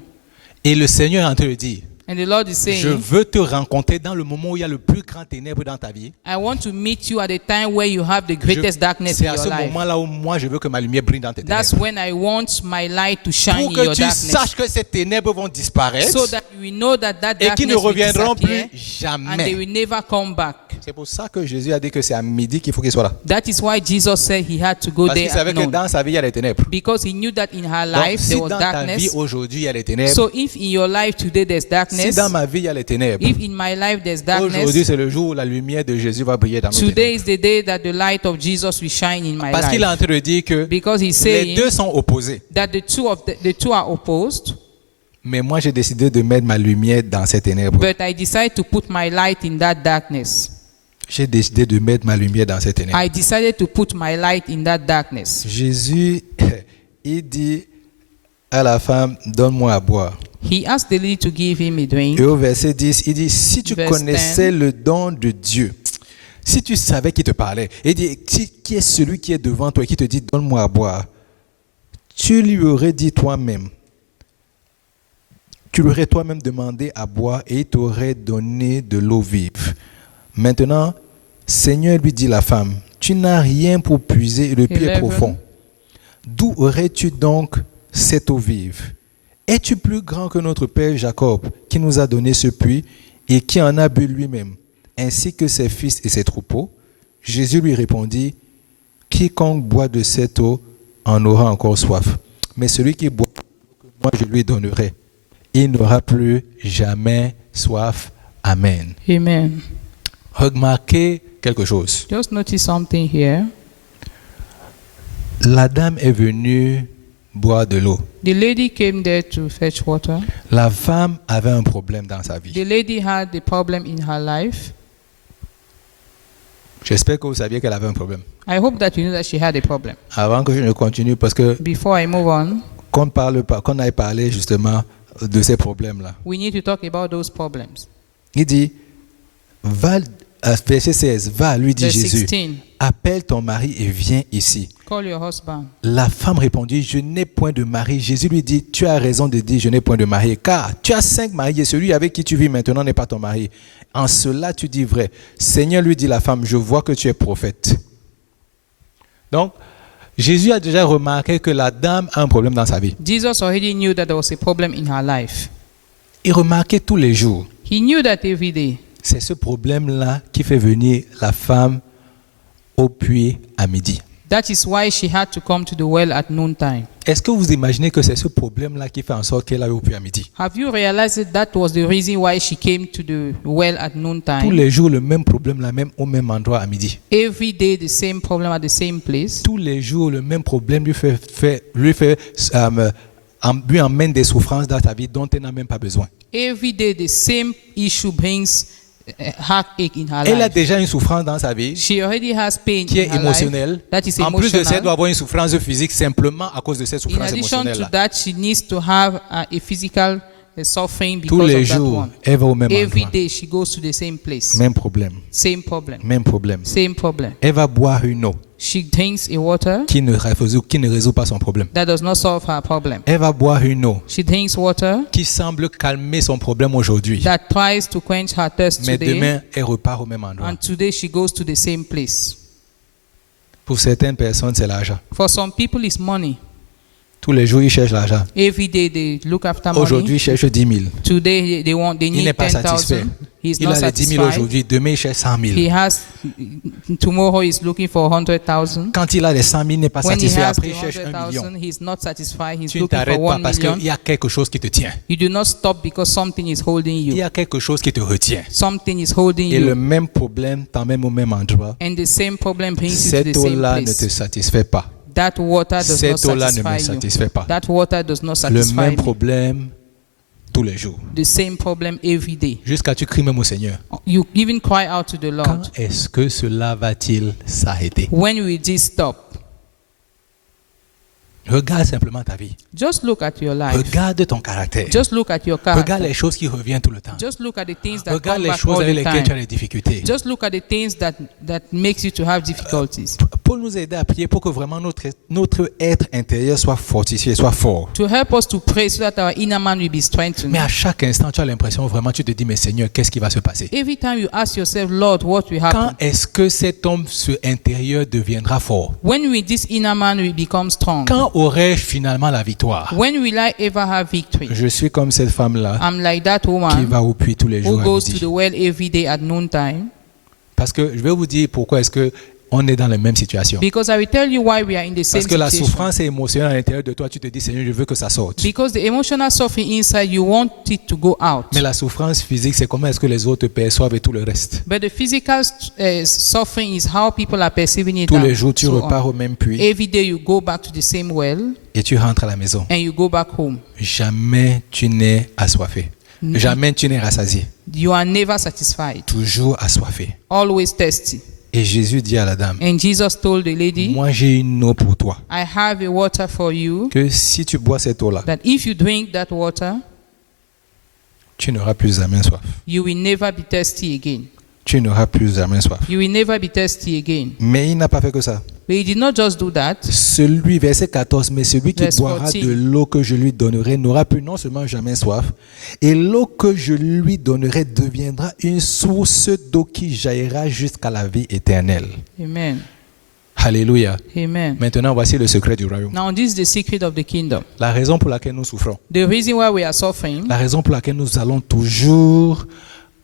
Et le Seigneur est en train de dire, And the Lord is je saying, veux te rencontrer dans le moment où il y a le plus grand ténèbre dans ta vie. I want to meet you at the time where you have the greatest darkness C'est in à your ce life. moment-là où moi je veux que ma lumière brille dans tes That's ténèbres. when I want my light to shine Pour in que your tu darkness. saches que ces ténèbres vont disparaître So that you will know that et qu'ils ne darkness will reviendront disappear plus and they jamais. will never come back. C'est pour ça que Jésus a dit que c'est à midi qu'il faut qu'il soit là. That is why Jesus said he had to go Parce qu'il there at savait que noon. dans sa vie, il y a les ténèbres. Because he knew that in her Donc, life si there dans was ta vie darkness. aujourd'hui, il y a les ténèbres, So if in your life today there's si darkness, dans ma vie, il y a les ténèbres, if in my life there's aujourd'hui, darkness, c'est le jour où la lumière de Jésus va briller dans nos today ténèbres. is the day that the light of Jesus will shine in my Parce qu'il est en life. train de dire que Because he's les saying deux sont opposés. that the two are opposed, Mais moi, j'ai décidé de mettre ma lumière dans ces ténèbres. but I decided to put my light in that darkness. J'ai décidé de mettre ma lumière dans ces ténèbres. I decided to put my light in that darkness. Jésus, il dit à la femme, donne-moi à boire. He asked the lady to give him a drink. Et au verset 10, il dit, si tu Verse connaissais le don de Dieu, si tu savais qui te parlait, il dit, qui est celui qui est devant toi et qui te dit, donne-moi à boire, tu lui aurais dit toi-même, tu lui aurais toi-même demandé à boire et il t'aurait donné de l'eau vive. Maintenant, Seigneur, lui dit la femme, tu n'as rien pour puiser et le puits est 11. profond. D'où aurais-tu donc cette eau vive? Es-tu plus grand que notre père Jacob, qui nous a donné ce puits et qui en a bu lui-même, ainsi que ses fils et ses troupeaux? Jésus lui répondit, quiconque boit de cette eau en aura encore soif. Mais celui qui boit, moi je lui donnerai. Il n'aura plus jamais soif. Amen. Amen. Remarquez quelque chose. Just notice something here. La dame est venue boire de l'eau. The lady came there to fetch water. La femme avait un problème dans sa vie. The lady had a problem in her life. J'espère que vous saviez qu'elle avait un problème. I hope that you know that she had a problem. Avant que je ne continue, parce que Before I move on, qu'on aille parler justement de ces problèmes-là. we need to talk about those problems. Il dit, va, verset 16, va, lui dit Verse Jésus, 16, appelle ton mari et viens ici. call your husband. La femme répondit, je n'ai point de mari. Jésus lui dit, tu as raison de dire, je n'ai point de mari, car tu as 5 maris et celui avec qui tu vis maintenant n'est pas ton mari. En cela, tu dis vrai. Seigneur, lui dit la femme, je vois que tu es prophète. Donc, Jésus a déjà remarqué que la dame a un problème dans sa vie. Jesus already knew that there was a problem in her life. Il remarquait tous les jours. He knew that every day. C'est ce problème-là qui fait venir la femme au puits à midi. That is why she had to come to the well at noontime. Est-ce que vous imaginez que c'est ce problème-là qui fait en sorte qu'elle aille au puits à midi? Have you realized that was the reason why she came to the well at Tous noontime? les jours, le même problème, là, même au même endroit à midi. Every day the same problem at the same place. Tous les jours, le même problème lui emmène des souffrances dans sa vie dont elle n'a même pas besoin. Every day the same issue brings heartache in her Elle a life. déjà une souffrance dans sa vie She already has pain qui in est her émotionnelle. life. That is En plus de ça, elle emotional. doit avoir une souffrance physique simplement à cause de cette In souffrance addition to émotionnelle-là. that, she needs to have a physical suffering Tous because les of that jours, one. elle va au même Every endroit. day she goes to the same place. Même problème, Same problem. même problème. Same problem. Elle va boire une eau She drinks a water qui ne résout pas son problème. that does not solve her problem. Elle va boire une eau She drinks water qui semble calmer son problème aujourd'hui. that tries to quench her thirst Mais today, demain, elle repart au même endroit. and today she goes to the same place. Pour certaines personnes, c'est l'argent. For some people, it's money. Tous les jours, ils cherchent l'argent. Every day they look after Aujourd'hui, money. ils cherchent 10 000. Today they Il n'est need pas satisfait. 10,000. He's Il not a les 10 000 satisfied. aujourd'hui. Demain, il cherche 100 000. He has tomorrow he's looking for 100,000. Quand il a les 100 000, il n'est pas When he satisfait. has Après, the il cherche 1 million. 100,000, he's not satisfied. He's Tu ne looking for t'arrêtes pas 1 parce million. qu'il y a quelque chose qui te tient. You do not stop because something is holding Il y you. a quelque chose qui te retient. Something is holding Et le you. même problème t'emmène au même endroit. And the same problem brings you to Cette the same eau-là ne te place. satisfait pas. That water does not Cette eau-là ne me satisfy you. satisfait pas. That water does not Le satisfy même me. problème tous les jours. The same problem every day. Jusqu'à tu cries même au Seigneur. You even cry out to the Quand Lord. est-ce que cela va-t-il s'arrêter? When will this stop? Regarde simplement ta vie. Just look at your life. Regarde ton caractère. Just look at your Regarde character. les choses qui reviennent tout le temps. Just look at the things that Regarde come les back choses all avec the lesquelles tu as time. des difficultés. Just look at the things that makes you to have difficulties. Pour nous aider à prier, pour que vraiment notre être intérieur soit fortifié, soit fort. To help us to pray so that our inner man will be strengthened. Mais à chaque instant, tu as l'impression vraiment, tu te dis, mais Seigneur, qu'est-ce qui va se passer? Every time you ask yourself, Lord, what will Quand happen? est-ce que cet homme intérieur deviendra fort? When will this inner man will become strong? Quand aurai-je finalement la victoire? When will I ever have victory? Je suis comme cette femme-là I'm like that qui woman va au puits tous les who jours à goes to midi. the well every day at noontime. Parce que je vais vous dire pourquoi est-ce que on est dans la même situation. Because I will tell you why we are in the same Parce que la situation. souffrance émotionnelle à l'intérieur de toi, tu te dis, Seigneur, je veux que ça sorte. Because the emotional suffering inside, you want it to go out. Mais la souffrance physique, c'est comment est-ce que les autres te perçoivent et tout le reste. But the physical suffering is how people are perceiving it. Tous and les jours, tu so on. repars au même puits Every day you go back to the same well et tu rentres à la maison. and you go back home. Jamais tu n'es assoiffé. Jamais tu n'es rassasié. You are never satisfied. Toujours assoiffé. Always thirsty. Et Jésus dit à la dame, And Jesus told the lady, moi j'ai une eau pour toi, I have a water for you, que si tu bois cette eau-là, that if you drink that water, tu n'auras plus jamais soif. you will never be thirsty again. Tu n'auras plus jamais soif. You will never be thirsty again. Mais il n'a pas fait que ça. But he did not just do that. Celui, verset 14, mais celui qui Verse boira 14. de l'eau que je lui donnerai n'aura plus non seulement jamais soif, et l'eau que je lui donnerai deviendra une source d'eau qui jaillira jusqu'à la vie éternelle. Amen. Alléluia. Amen. Maintenant, voici le secret du royaume. Now this is the secret of the kingdom. La raison pour laquelle nous souffrons, The reason why we are suffering, la raison pour laquelle nous allons toujours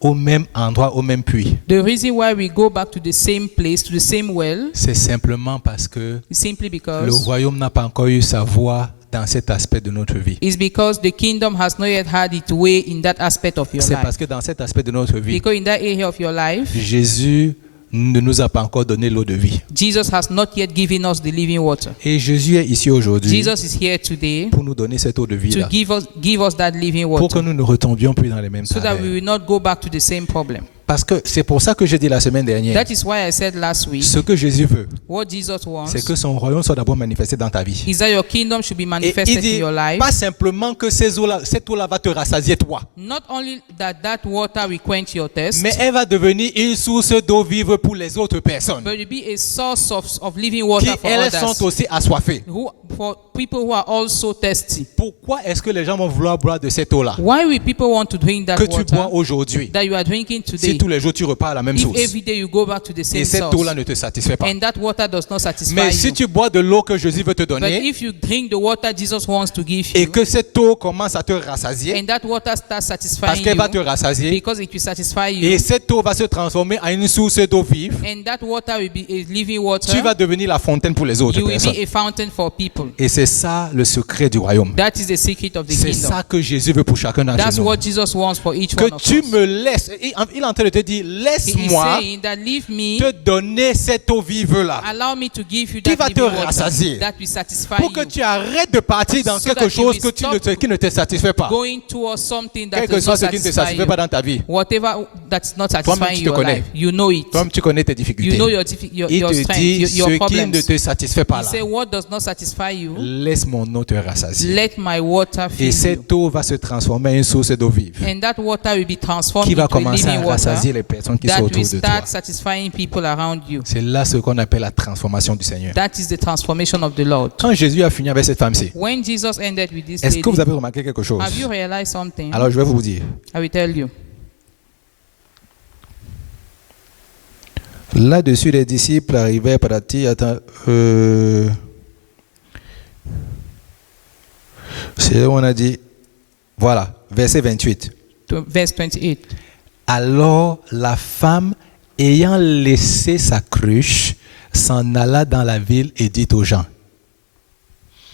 au même endroit, au même puits, the reason why we go back to the same place, to the same well, c'est simplement parce que is simply le because royaume n'a pas encore eu sa voix dans cet aspect de notre vie. it's because the kingdom has not yet had its way in that aspect of your C'est life. parce que dans cet aspect de notre vie, Because in that area of your life, Jésus ne nous a pas encore donné l'eau de vie. Jesus has not yet given us the living water. Et Jésus est ici aujourd'hui Jesus is here today pour nous donner cette eau de vie to là, give us that living pour que water, nous ne retombions plus dans les mêmes so that travers. we will not go back to the same problem. Parce que c'est pour ça que j'ai dit la semaine dernière, That is why I said last week, ce que Jésus veut, what Jesus wants c'est que son royaume soit d'abord manifesté dans ta vie. is that your kingdom should be Et il manifested in dit your life. pas simplement que cette eau-là va te rassasier toi, Not only that water will quench your thirst, mais elle va devenir une source d'eau vive pour les autres personnes but it will be a source of living qui, water for elles, sont others, aussi assoiffées. for people who are also thirsty. Pourquoi est-ce que les gens vont vouloir boire de cette eau-là Why will people want to drink that que tu bois water aujourd'hui that you are drinking today si tous les jours tu repars à la même if source every day you go back to the same et cette source eau-là ne te satisfait pas? and that water does not satisfy Mais si you? tu bois de l'eau que Jésus veut te But donner if you drink the water Jesus wants to give et you, que cette eau commence à te rassasier, and that water starts parce satisfying qu'elle va te you, rassasier, because it will satisfy you, et cette eau va se transformer en une source d'eau vive, and that water will be a living water, tu vas devenir la fontaine pour les autres you will personnes. be a fountain for people. Et c'est ça le secret du royaume. That is the secret of the C'est kingdom. ça que Jésus veut pour chacun d'entre That's nous. what Jesus wants for each Que one of tu us. me laisses. Il est en train de te dire, He is laisse-moi saying that leave me, te donner cette eau vive-là. allow me to give you Qui that va te living water rassasier. that will satisfy Pour que you, tu arrêtes de partir dans So quelque that you chose will que stop qui ne te satisfait pas. going towards something that Quel que does soit not ce qui ne te satisfy satisfait pas you. dans ta vie. Whatever that's not Toi-même, satisfying tu te your connais. life, you know it. Toi, tu connais tes You difficultés. know your Il te strength, dit, your ce qui problems. ne te satisfait pas He là, said, what does not satisfy you, laisse mon eau te rassasier. let my water Et fill you. cette eau va se transformer en une source d'eau vive And that water will be transformed qui va into a commencer living à water rassasier les personnes qui sont that autour will de toi. start satisfying people around you. C'est là ce qu'on appelle la transformation du Seigneur. That is the transformation of the Lord. Quand Jésus a fini avec cette femme-ci, When Jesus ended with this est-ce lady, que vous avez remarqué quelque chose? have you realized something? Alors je vais vous dire. I will tell you. Là-dessus, les disciples arrivaient, patati, c'est là où on a dit, voilà, verset 28. Verse 28. Alors la femme, ayant laissé sa cruche, s'en alla dans la ville et dit aux gens.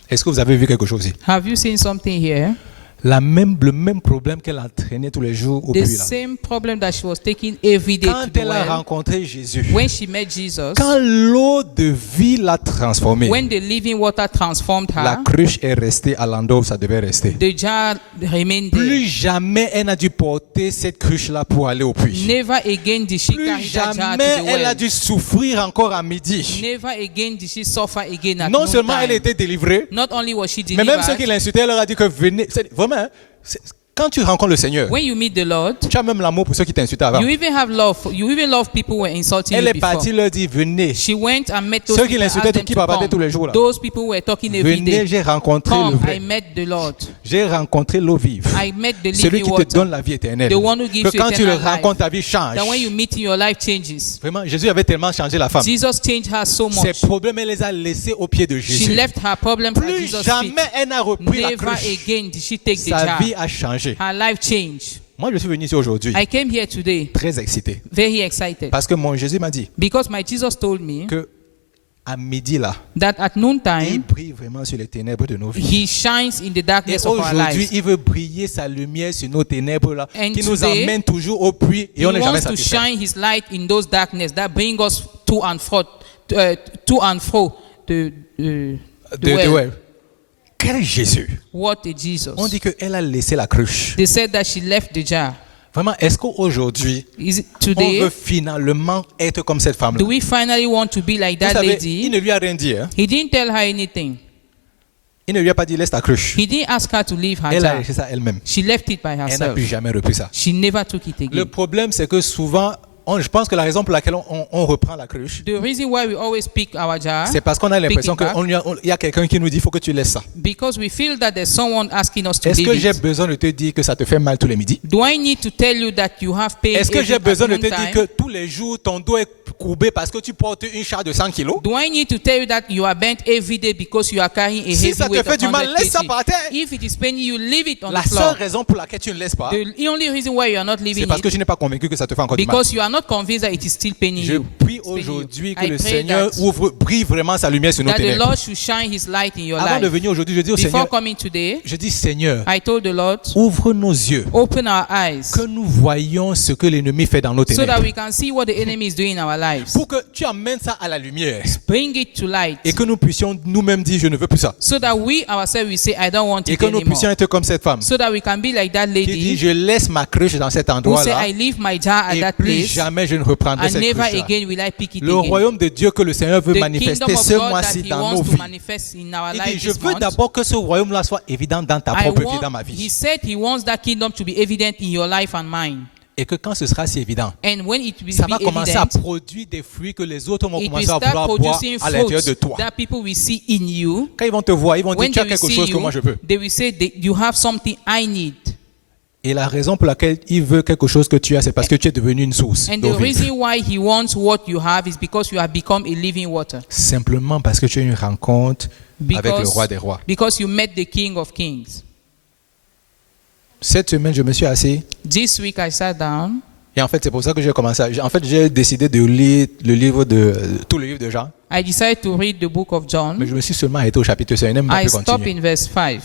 Est-ce que vous avez vu quelque chose ici? Have you seen something here? le même problème qu'elle entraînait tous les jours au The puits là. same problem that she was taking every day to Quand the elle a well. rencontré Jésus, When she met Jesus, quand l'eau de vie l'a transformée, when the living water transformed la her, cruche est restée à l'endroit où ça devait rester. the jar remained there. Plus jamais elle n'a dû porter cette cruche-là pour aller au puits. Never again did she Plus carry that jar to jamais the elle a well. dû souffrir encore à midi. Never again did she suffer again at Non seulement elle a noontime. été délivrée, Not only was she mais même ceux qui delivered, l'insultaient, elle leur a dit que venez. Vraiment, hein, quand tu rencontres le Seigneur, when you meet the Lord, tu as même l'amour pour ceux qui t'insultaient avant. you even have love. You even love people who were insulting Elle you est partie, before. leur dit venez. She went and met those Ceux qui people, l'insultaient, asked them qui to bavardaient tous les come. jours, là. Those people who were talking every Venez, day. j'ai rencontré le Come, I vrai. met the Lord. J'ai rencontré l'eau vive. I met the Celui living qui te water. donne la vie éternelle. The one who gives Que you quand tu le eternal life. rencontres, ta vie change. That when you meet him, your life changes. Vraiment, Jésus avait tellement changé la femme. Jesus changed her so Ses much. problèmes, elle les a laissés aux pieds de She Jésus. left her problems at Plus Jesus' feet. jamais elle n'a repris la Never cruche. again did she take the Sa jar. vie a changé. Her life changed. Moi, je suis venu ici aujourd'hui I came here today très excité. very excited Parce que mon Jésus m'a dit because my Jesus told me que à midi là, that at il noontime brille vraiment sur les ténèbres de nos vies. he shines in the Et darkness of our aujourd'hui, lives. il veut briller sa lumière sur nos ténèbres là, And qui nous today, emmène toujours au puits et He on n'est jamais wants to satisfait. shine his light in those darkness that bring us to and fro, the well. Quel Jésus! What a Jesus. On dit qu'elle a laissé la cruche. They said that she left the jar. Vraiment, est-ce qu'aujourd'hui, Is it on today? veut finalement être comme cette femme-là? Do we finally want to be like Vous that savez, il lady? ne lui a rien dit. Hein? He didn't tell her anything. Il ne lui a pas dit laisse ta cruche. He didn't ask her to leave her Elle a jar. laissé ça elle-même. She left it by Elle n'a herself. plus jamais repris ça. She never took it Le again. problème, c'est que souvent, je pense que la raison pour laquelle on reprend la cruche, The reason why we always pick our jar, c'est parce qu'on a l'impression Pick it qu'il y a quelqu'un qui nous dit il faut que tu laisses ça. because we feel that there's someone asking us to Est-ce que leave j'ai it. besoin de te dire que ça te fait mal tous les midis? Do I need to tell you that you have pain Est-ce que every j'ai besoin de at te dire noontime? que tous les jours ton dos est courbé parce que tu portes une charge de 100 kilos? Do I need to tell you that you are bent every day because you are carrying a Si heavy ça te weight fait of du mal, 100 laisse ça kg? par terre. If it is paining you, leave it on La the seule floor. raison pour laquelle tu ne laisses pas, The only reason why you are not c'est leaving parce que it, tu n'es pas convaincu que ça te fait encore du mal. because you are not convinced that it is still paining Je you. prie It's paining aujourd'hui you. que I le pray Seigneur that, brille vraiment sa lumière sur nos that the ténèbres. Lord should shine His light in your Avant de life. venir aujourd'hui, je dis au Before Seigneur, coming today, je dis Seigneur, I told the Lord, ouvre nos yeux, open our eyes que nous voyons ce que l'ennemi fait dans nos so that ténèbres. we can see what the enemy is doing in our lives. Pour que tu amènes ça à la lumière Bring it to light et que nous puissions nous-mêmes dire je ne veux plus ça. so that we ourselves will say, I don't want Et it que nous puissions anymore. être comme cette femme So that we can be like that qui dit lady je laisse ma cruche dans cet who say, endroit-là I leave my jar at et that plus place jamais je ne reprendrai and cette never cruche-là. again will I pick it Le again. royaume de Dieu que le Seigneur veut The manifester kingdom of ce God that mois-ci He dans wants nos to vies. manifest in our Il life dit, je this veux month. d'abord que ce royaume-là soit évident dans ta propre vie, dans ma He vie. said He wants that kingdom to be evident in your life and mine. Et que quand ce sera si évident, And when it will ça be va commencer à evident, produire des fruits que les autres vont it will commencer à start vouloir boire producing à l'intérieur de fruits toi. that people will see in you. Quand ils vont te voir, ils vont dire, When tu as they will quelque see chose que moi you, je veux. they will say, you have something I need. Et la raison pour laquelle il veut quelque chose que tu as, c'est parce que tu es devenu une source And d'eau the vive. reason why He wants what you have is because you have become a living water. Simplement parce que tu as eu une rencontre avec le roi des rois. Because you met the King of Kings. Cette semaine, je me suis assis This week I sat down. et en fait, c'est pour ça que j'ai commencé. J'ai décidé de lire tout le livre de Jean, I decided to read the book of John. mais je me suis seulement arrêté au chapitre 5. Je n'ai même pas I pu stopped continuer. in verse 5.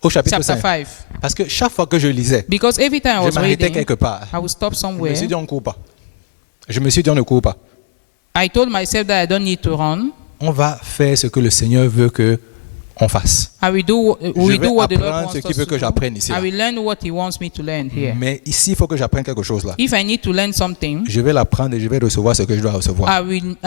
Au chapitre Chapter 5. 5. Parce que chaque fois que je lisais, Because every time I je was m'arrêtais reading, quelque part. I would stop Je somewhere. me suis dit, on ne court pas. Je me suis dit, on ne court pas. I told myself that I don't need to run. On va faire ce que le Seigneur veut qu'on fasse. I will do, we vais do what the Lord apprendre wants ce us qu'il veut to que do. j'apprenne ici, I là. will learn what He wants me to learn here. Mais ici, il faut que j'apprenne quelque chose là. If I need to learn something, Je vais l'apprendre et je vais recevoir ce que je dois recevoir. I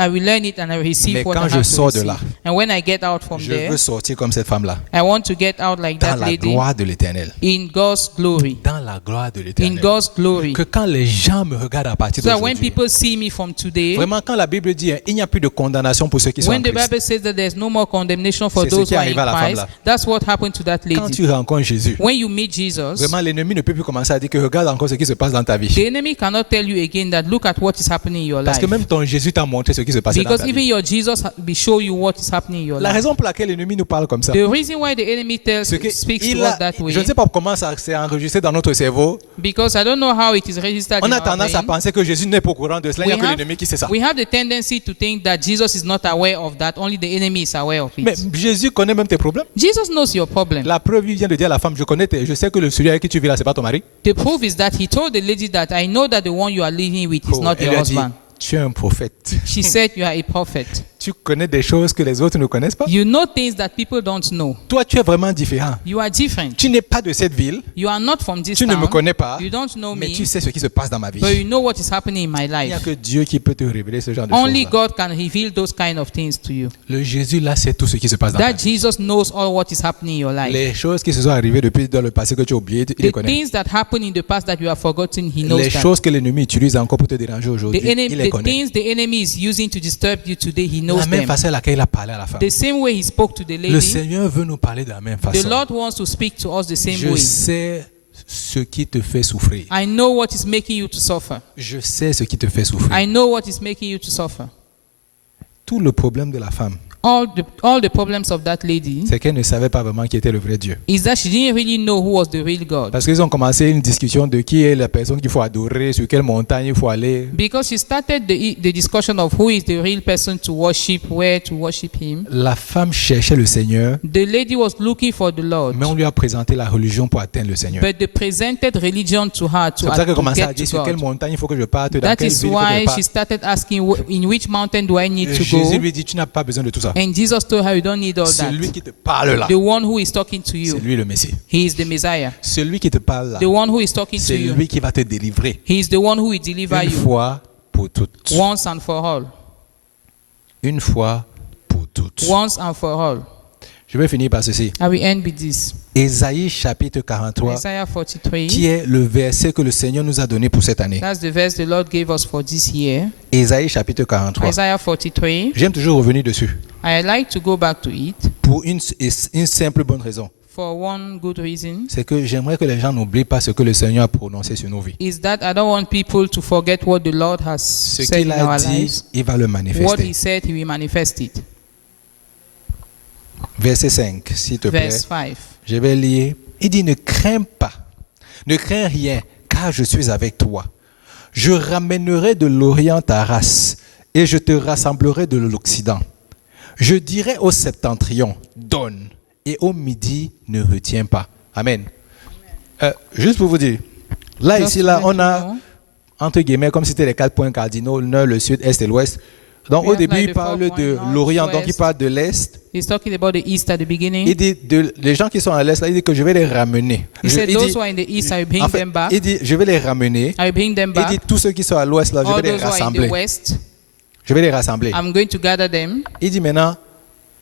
will learn it and I will receive Mais what quand I je have sors to de là, receive. And when I get out from Je there, veux sortir comme cette femme-là, I want to get out like dans that la lady gloire de l'Éternel. in God's glory. Dans la gloire de In l'Éternel. God's glory. Que quand les gens me regardent à partir So that when d'aujourd'hui, people see me from today, vraiment quand la Bible dit il n'y a plus de condamnation pour ceux qui sont en when the Christ. Bible says that there's no more condemnation for C'est ce those qui who are arrive à in la femme Christ, là. that's what happened to that Quand lady. tu rencontres Jésus, When you meet Jesus, vraiment l'ennemi ne peut plus commencer à dire que regarde encore ce qui se passe dans ta vie. the enemy cannot tell you again that look at what is happening in your Parce life. que même ton Jésus t'a montré ce qui se passait dans Because ta even vie. your Jesus will show you what is happening in your La life. raison pour laquelle l'ennemi nous parle comme ça, The reason why the enemy c'est que speaks il to a- us that way, je ne sais pas comment ça s'est enregistré dans notre cerveau. because I don't know how it is registered On in a our tendance à brain. penser que Jésus n'est pas au courant de cela. Il n'y a We que have- l'ennemi qui sait ça. We have the tendency to think that Jesus is not aware of that, only the enemy is aware of Mais it. Jésus connaît même même tes problèmes. Jesus knows your problem. La preuve, il vient de dire à la femme, je sais que celui avec qui tu vis là, c'est pas ton mari. The proof is that he told the lady that I know that the one you are living with is not Elle your lui a dit, husband. tu es un prophète. She said you are a prophet. Tu connais des choses que les autres ne connaissent pas. You know things that people don't know. Toi, tu es vraiment différent. You are different. Tu n'es pas de cette ville. You are not from this Tu ne me town. connais pas. You don't know Mais me. tu sais ce qui se passe dans ma vie. But you know what is happening in my Il n'y a life. que Dieu qui peut te révéler ce genre de Only choses. God can reveal those kind of things to you. Le Jésus là, c'est tout ce qui se passe dans ta That vie. Jesus knows all what is happening in your life. Les choses qui se sont arrivées depuis dans le passé que tu as oublié, il les The connaît. things that happened in the past that you have forgotten, he Les knows that. choses que l'ennemi utilise encore pour te déranger aujourd'hui, il les The connaît. things the enemy is using to disturb you today, he De knows la même them. façon à laquelle il a parlé à la femme. The same way he spoke to the Le lady, Seigneur veut nous parler de la même the façon. Lord wants to speak to us the same Je way. sais ce qui te fait souffrir. I know what is making you to suffer. Je sais ce qui te fait souffrir. I know what is making you to suffer. Tout le problème de la femme, All the problems of that lady c'est qu'elle ne savait pas vraiment qui était le vrai Dieu. is that she didn't really know who was the real God. Parce qu'ils ont commencé une discussion de qui est la personne qu'il faut adorer, sur quelle montagne il faut aller. Because she started the discussion of who is the real person to worship, where to worship him. La femme cherchait le Seigneur, The lady was looking for the Lord, mais on lui a présenté la religion pour atteindre le Seigneur. but they presented religion to her C'est pour ça qu'elle to commençait à get dire to sur quelle God. montagne il faut que je parte, dans That quelle is ville il faut que je why parte. she started asking, in which mountain do I need to Jésus go? lui dit, tu n'as pas besoin de tout ça. And Jesus told her, you don't need all C'est lui that. qui te parle là. The one who is talking to C'est you, lui le Messie. he is the Messiah. Celui qui te parle là, The one who is talking to c'est you, lui qui va te délivrer. he is the one who will deliver Une you fois pour toutes. once and for all. Une fois pour toutes. Once and for all. Je vais finir par ceci. I will end with this. Ésaïe chapitre 43, Isaiah 43. qui est le verset que le Seigneur nous a donné pour cette année. That's the verse the Lord gave us for this year. Ésaïe chapitre 43. Isaiah 43. J'aime toujours revenir dessus I like to go back to it pour une simple bonne raison. for one good reason. C'est que j'aimerais que les gens n'oublient pas ce que le Seigneur a prononcé sur nos vies. Is that I don't want people to forget what the Lord has Ce said qu'il in a our dit, lives. il va le What manifester. he said, he will manifest it. Verset 5, s'il te plaît. Verse 5. Je vais lire. Il dit, ne crains pas, ne crains rien, car je suis avec toi. Je ramènerai de l'Orient ta race, et je te rassemblerai de l'Occident. Je dirai au septentrion, donne, et au midi, ne retiens pas. Amen. Juste pour vous dire, là, Just ici, là, to let on you a, know, entre guillemets, comme si c'était les 4 points cardinaux, le nord, le sud, est et l'ouest. Donc, We au have début, like il the four parle points, de north, l'Orient, donc il west. parle de l'Est. He's talking about the east at the beginning. Il dit, les gens qui sont à l'Est, là, il dit que je vais les ramener. He said, Il those dit- who are in the east, I will bring en fait, them back. il dit, je vais les ramener. I will bring them Il back. dit, tous ceux qui sont à l'Ouest, là, je All vais les those who are in rassembler. the west, Je vais les rassembler. I'm going to gather them. Il dit maintenant,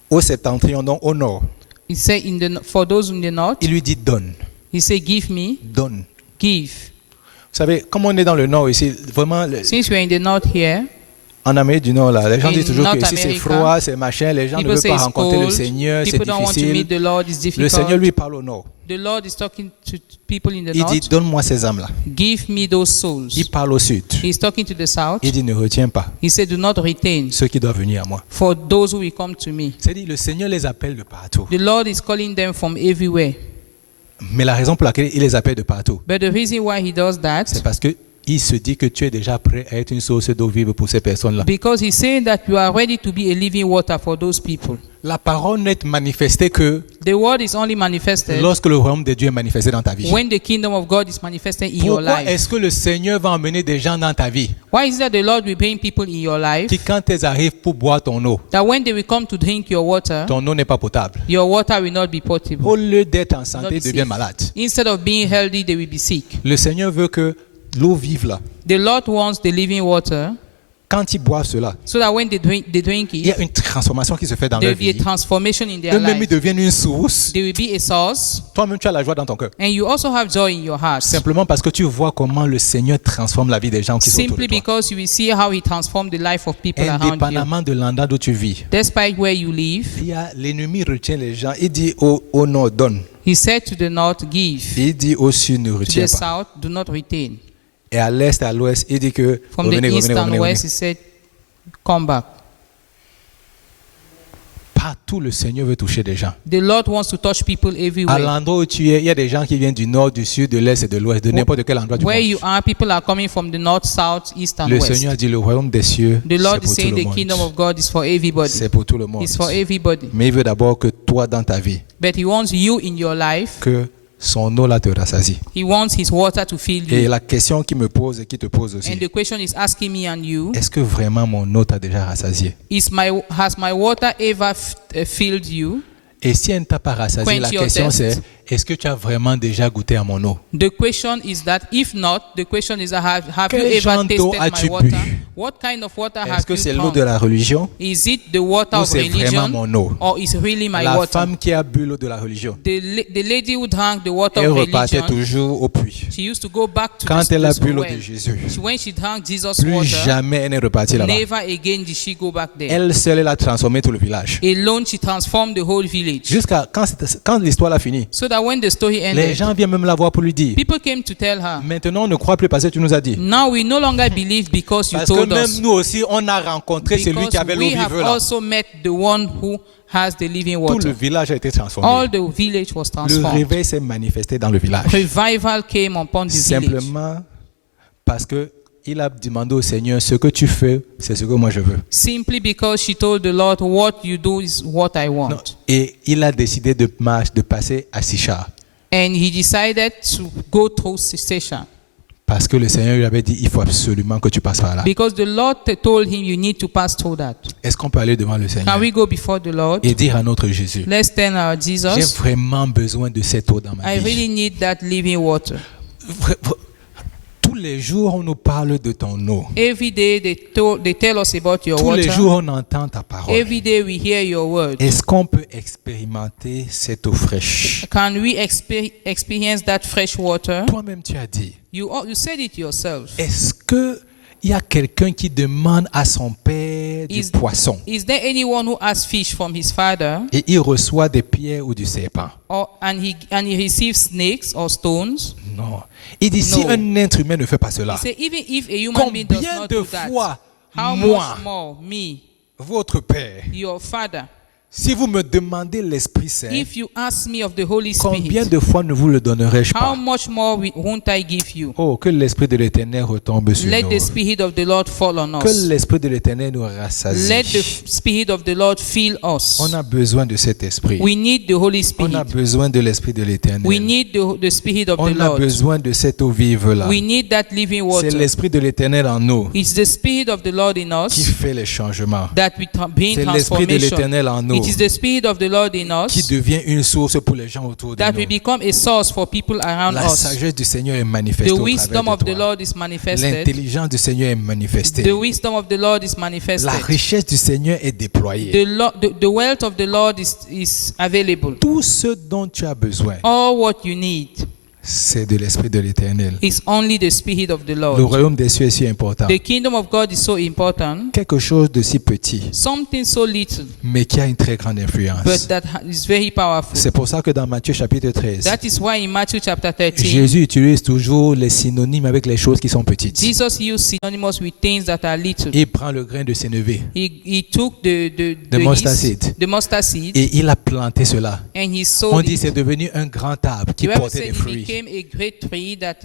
au septentrion, donc au nord, He said, for those in the north, il lui dit, donne, he said, give me, donne. give. Vous savez, comme on est dans le nord ici, vraiment, Since we're in the north here, en Amérique du Nord, là, les gens In disent toujours que North ici c'est America, froid, c'est machin, les gens ne people veulent say pas it's rencontrer le cold. Seigneur, c'est People don't want to meet difficile. the Lord. It's Le difficult. Seigneur lui parle au nord. The Lord is talking to people in the Il dit, north. donne-moi ces âmes-là. Give me those souls. Il parle au sud. He's talking to the south. Il dit, ne retiens pas He said, do not retain ceux qui doivent venir à moi. for those who will come to me. C'est-à-dire, le Seigneur les appelle de partout. The Lord is calling them from everywhere. Mais la raison pour laquelle il les appelle de partout, But the reason why he does that, c'est parce qu'il se dit que tu es déjà prêt à être une source d'eau vive pour ces personnes-là. because he's saying that you are ready to be a living water for those people. La parole n'est manifestée que The word is only manifested lorsque le royaume de Dieu est manifesté dans ta vie. when the kingdom of God is manifested in your Pourquoi life. est-ce que le Seigneur va emmener des gens dans ta vie Why is it that the Lord will bring people in your life qui, quand elles arrivent pour boire ton eau, that when they will come to drink your water, ton eau n'est pas potable? your water will not be potable? Au lieu d'être en Not santé, be ils deviennent safe. malades. Instead of being healthy, they will be sick. Le Seigneur veut que l'eau vive là, The Lord wants the living water quand ils boivent cela, so that when they drink il y a it, une transformation qui se fait dans there leur will be a vie. transformation in their Eux-mêmes, ils life. deviennent une source. They will be a source, Toi-même, tu as la joie dans ton cœur. and you also have joy in your heart. Simplement parce que tu vois comment le Seigneur transforme la vie des gens qui sont autour Simply de toi. because you will see how He transformed the life of people around you. Indépendamment de l'endroit où tu vis. Despite where you live, Il y a l'ennemi retient les gens. Il dit au nord, donne. He said to the north, give. Il dit au sud, ne To retiens the pas. south, do not retain. Et à l'est et à l'ouest, il dit que From the revenez, east revenez, and revenez, west, revenez. He said, come back. Partout, le Seigneur veut toucher des gens. The Lord wants to touch people À everywhere. l'endroit où tu es, il y a des gens qui viennent du nord, du sud, de l'est et de l'ouest, de n'importe quel endroit du Where monde. you are, people are coming from the north, south, east, and Le west. Seigneur a dit, le royaume des cieux, The Lord c'est is pour tout saying le the kingdom monde. of God is for everybody. C'est pour tout le monde. It's for everybody. Mais il veut d'abord que toi, dans ta vie, But He wants you in your life. que son eau là te rassasie. He wants His water to fill Et you. la question qui me pose et qui te pose aussi, And the question is asking me and you, est-ce que vraiment mon eau t'a déjà rassasié? has my water ever filled you? Et si elle ne t'a pas rassasié, la Quench your question thirst. c'est, est-ce que tu as vraiment déjà goûté à mon eau? The question is that if not, the question is have you Quel genre ever d'eau tasted as-tu my water? bu? What kind of water Est-ce have que you c'est l'eau drunk? de la religion Is it the water ou of c'est vraiment religion mon eau? or is really my La water? femme qui a bu l'eau de la religion, The lady who drank the water elle of repartait religion, toujours au puits. she used to go back to Quand elle a the bu l'eau well. de Jésus, When she drank Jesus' plus water, jamais elle n'est repartie là-bas. never again did she go back there. Elle seule, elle a transformé tout le village. Alone, she transformed the whole village. Jusqu'à quand l'histoire a fini, So that when the story les ended, gens viennent même la voir pour lui dire, people came to tell her, maintenant on ne croit plus parce que tu nous as dit. now we no longer believe because you Parce que told même us. nous aussi, on a rencontré celui qui avait Because l'eau we have vive là. also met the one who has the living Tout le water. village a été All transformé. the village was Le transformed. réveil s'est manifesté dans le village. Revival came upon the village. Simplement parce que il a demandé au Seigneur, ce que tu fais, c'est ce que moi je veux. Simply because she told the Lord, what you do is what I Non. want. Et il a décidé de passer à Sichar. And he decided to go through Sisera. Parce que le Seigneur lui avait dit, il faut absolument que tu passes par là. Because the Lord told him, you need to pass through that. Est-ce qu'on peut aller devant le Seigneur Can we go before the Lord? et dire à notre Jésus, Let's tell our j'ai Jesus, vraiment besoin de cette eau dans ma I vie. really need that living water. Tous les jours, on nous parle de ton eau. Every day they tell us about your Tous les water. jours, on entend ta parole. Every day we hear your word. Est-ce qu'on peut expérimenter cette eau fraîche? Can we experience that fresh water? Toi-même, tu as dit, You said it yourself. est-ce qu'il y a quelqu'un qui demande à son père du poisson Is there anyone who asks fish from his father et il reçoit des pierres ou du serpent? and he receives snakes or stones? Non. Il dit, si No. un être humain ne fait pas He cela, said, even if a human being does combien not de do that, fois, how moi, much more me, votre père, your father? si vous me demandez l'Esprit Saint, If you ask me of the Holy combien Spirit, de fois ne vous le donnerai-je how pas? much more won't I give you? Oh, que l'Esprit de l'Éternel retombe sur Let the nous. Spirit of the Lord fall on Que us. l'Esprit de l'Éternel nous rassasie. Let the Spirit of the Lord fill us. On a besoin de cet Esprit. We need the Holy On a Spirit. besoin de l'Esprit de We l'Éternel. need the Spirit of the On a Lord. besoin de cette eau vive là. We need that living C'est water. l'Esprit de l'Éternel en nous It's the Spirit of the Lord in qui us fait les changements. that we bring C'est l'Esprit de transformation. l'Éternel en nous It is the Spirit of the Lord in qui us devient une source pour les gens autour de that we nous. become a source for people around La us. sagesse du Seigneur est manifestée The au wisdom travers of de the toi. Lord is manifested. L'intelligence du Seigneur est manifestée. The wisdom of the Lord is La manifested. richesse du Seigneur est déployée. The wealth of the Lord is available. Tout ce dont tu as besoin, All what you need c'est de l'Esprit de l'Éternel. is only the Spirit of the Le Lord. royaume des cieux est si important. The kingdom of God is so important. Quelque chose de si petit, Something so little, mais qui a une très grande but influence. that is very powerful. C'est pour ça que dans Matthieu chapitre 13, That is why in Matthew chapter 13, Jésus utilise toujours les synonymes avec les choses qui sont petites. Jesus used synonymous with things that are little. Il prend le grain de sénévé He took the mustard yeast, seed. the mustard seed, et il a planté cela. and he On sowed dit it. c'est devenu un grand arbre qui The Bible portait said des he fruits became a great tree that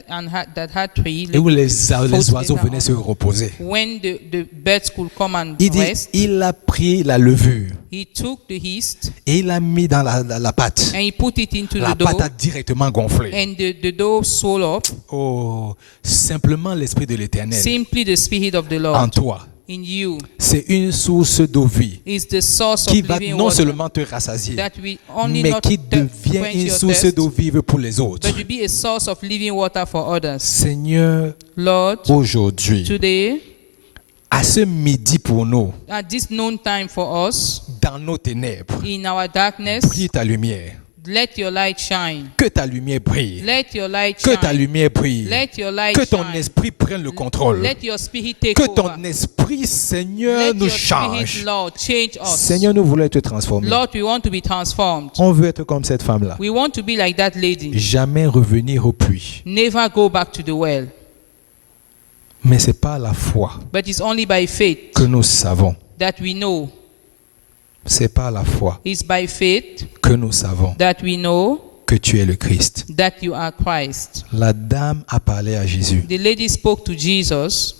had tree. et où les fruits oiseaux later venaient on. se reposer. When the birds could come and Il dit, rest, il a pris la levure he took the yeast et il l'a mis dans la pâte. and he put it into La the pâte dough, a directement gonflé. and the dough swelled up. Oh, simplement l'Esprit de l'Éternel Simply the Spirit of the en Lord toi. in you C'est une source d'eau vie is the source qui of va living non water seulement te rassasier, that will only mais not qui devient quench une your source thirst, d'eau vive pour les autres. but will be a source of living water for others. Seigneur, Lord, aujourd'hui, today, à ce midi pour nous, at this noon time for us, dans nos ténèbres, in our darkness, brille ta lumière. let your light shine. Que ta lumière brille. Let your light Que ta shine. lumière brille. Let your light Que ton shine. esprit prenne le contrôle. Let your spirit take Que over. ton esprit, Seigneur, Let nous your spirit, change. Lord, change us. Seigneur, nous voulons être transformés. Lord, we want to be transformed. On veut être comme cette femme-là. We want to be like that lady. Jamais revenir au puits. Never go back to the well. Mais c'est par la foi But it's only by faith que nous savons that we know C'est par la foi It's by faith que nous savons that we know que tu es le Christ. that you are Christ. La dame a parlé à Jésus. The lady spoke to Jesus.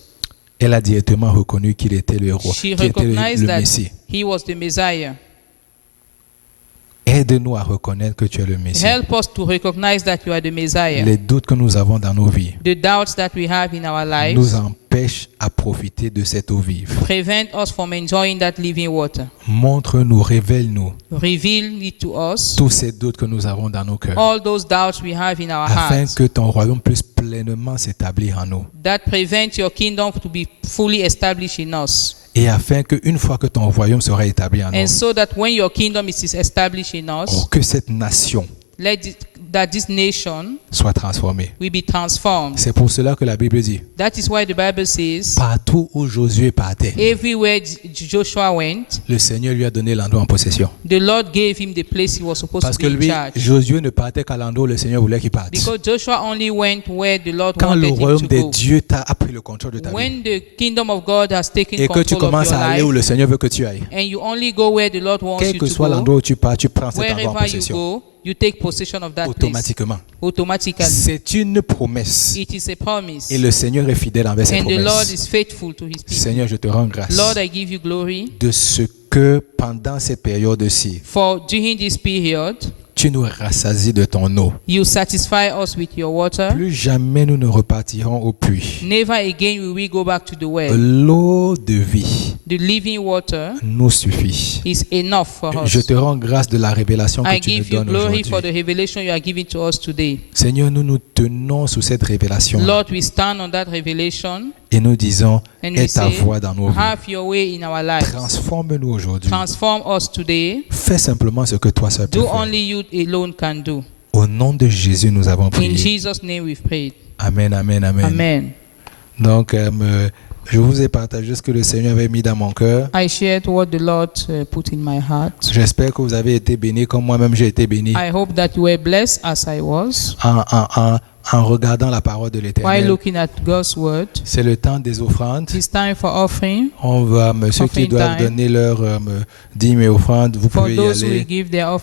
Elle a directement reconnu qu'il était le roi, She qu'il était recognized le that Messie. he was the Messiah. Aide-nous à reconnaître que tu es le Messie. Help us to recognize that you are the Messiah. Les doutes que nous avons dans nos vies The doubts that we have in our nous lives empêchent à profiter de cette eau vive. prevent us from enjoying that living water. Montre-nous, révèle-nous Reveal it to us, tous ces doutes que nous avons dans nos cœurs, all those doubts we have in our afin hearts, que ton royaume puisse pleinement s'établir en nous. that prevent your kingdom to be fully established in us. Et afin qu'une fois que ton royaume sera établi en And nous, so that when your kingdom is established in us, que cette nation that this nation soit transformée. will be transformed. C'est pour cela que la Bible dit, That is why the Bible says, partout où Josué partait, everywhere Joshua went, le Seigneur lui a donné l'endroit en possession. the Lord gave him the place he was supposed Parce to que be in lui, charge. Josué ne partait qu'à l'endroit où le Seigneur voulait qu'il parte. Because Joshua only went where the Lord Quand le wanted him royaume to des go. dieux a pris le contrôle de ta vie, When the kingdom of God has taken et que tu control of commences your à aller où life, le Seigneur veut que tu ailles, and you only go where the Lord wants quel you que to soit go, l'endroit où tu pars, tu prends cet endroit en wherever you possession go, you take possession of that place automatiquement. automatically. C'est une promesse. It is a promise. Et le Seigneur est fidèle envers ses And the Lord promesses. is faithful to his people. Seigneur, je te rends grâce Lord, I give you glory de ce que pendant cette période-ci, for during this period, tu nous rassasies de ton eau. you satisfy us with your water. Plus jamais nous ne repartirons au puits. Never again will we go back to the well. L'eau de vie The living water nous suffit. is enough for Je us. te rends grâce de la révélation que I tu nous give you donnes glory for the aujourd'hui. revelation you are giving to us today. Seigneur, nous nous tenons sous cette révélation Lord, we stand on that revelation et nous disons, and we aie ta say, voix dans nos vies. have your way in our lives. Transforme-nous aujourd'hui. Transform us today. Fais simplement ce que toi seul peux Do faire. only you alone can do. Au nom de Jésus, nous avons In prié. Jesus' name we've prayed. Amen, amen, amen. Amen. Donc, je vous ai partagé ce que le Seigneur avait mis dans mon cœur. I shared what the Lord put in my heart. J'espère que vous avez été bénis comme moi-même j'ai été béni I hope that you were blessed as I was en regardant la parole de while l'Éternel. looking at God's word. C'est le temps des offrandes. It's time for offering. On va, ceux qui Offering doivent time. donner leur dîmes et offrandes, vous For pouvez y those who aller. will give their offering.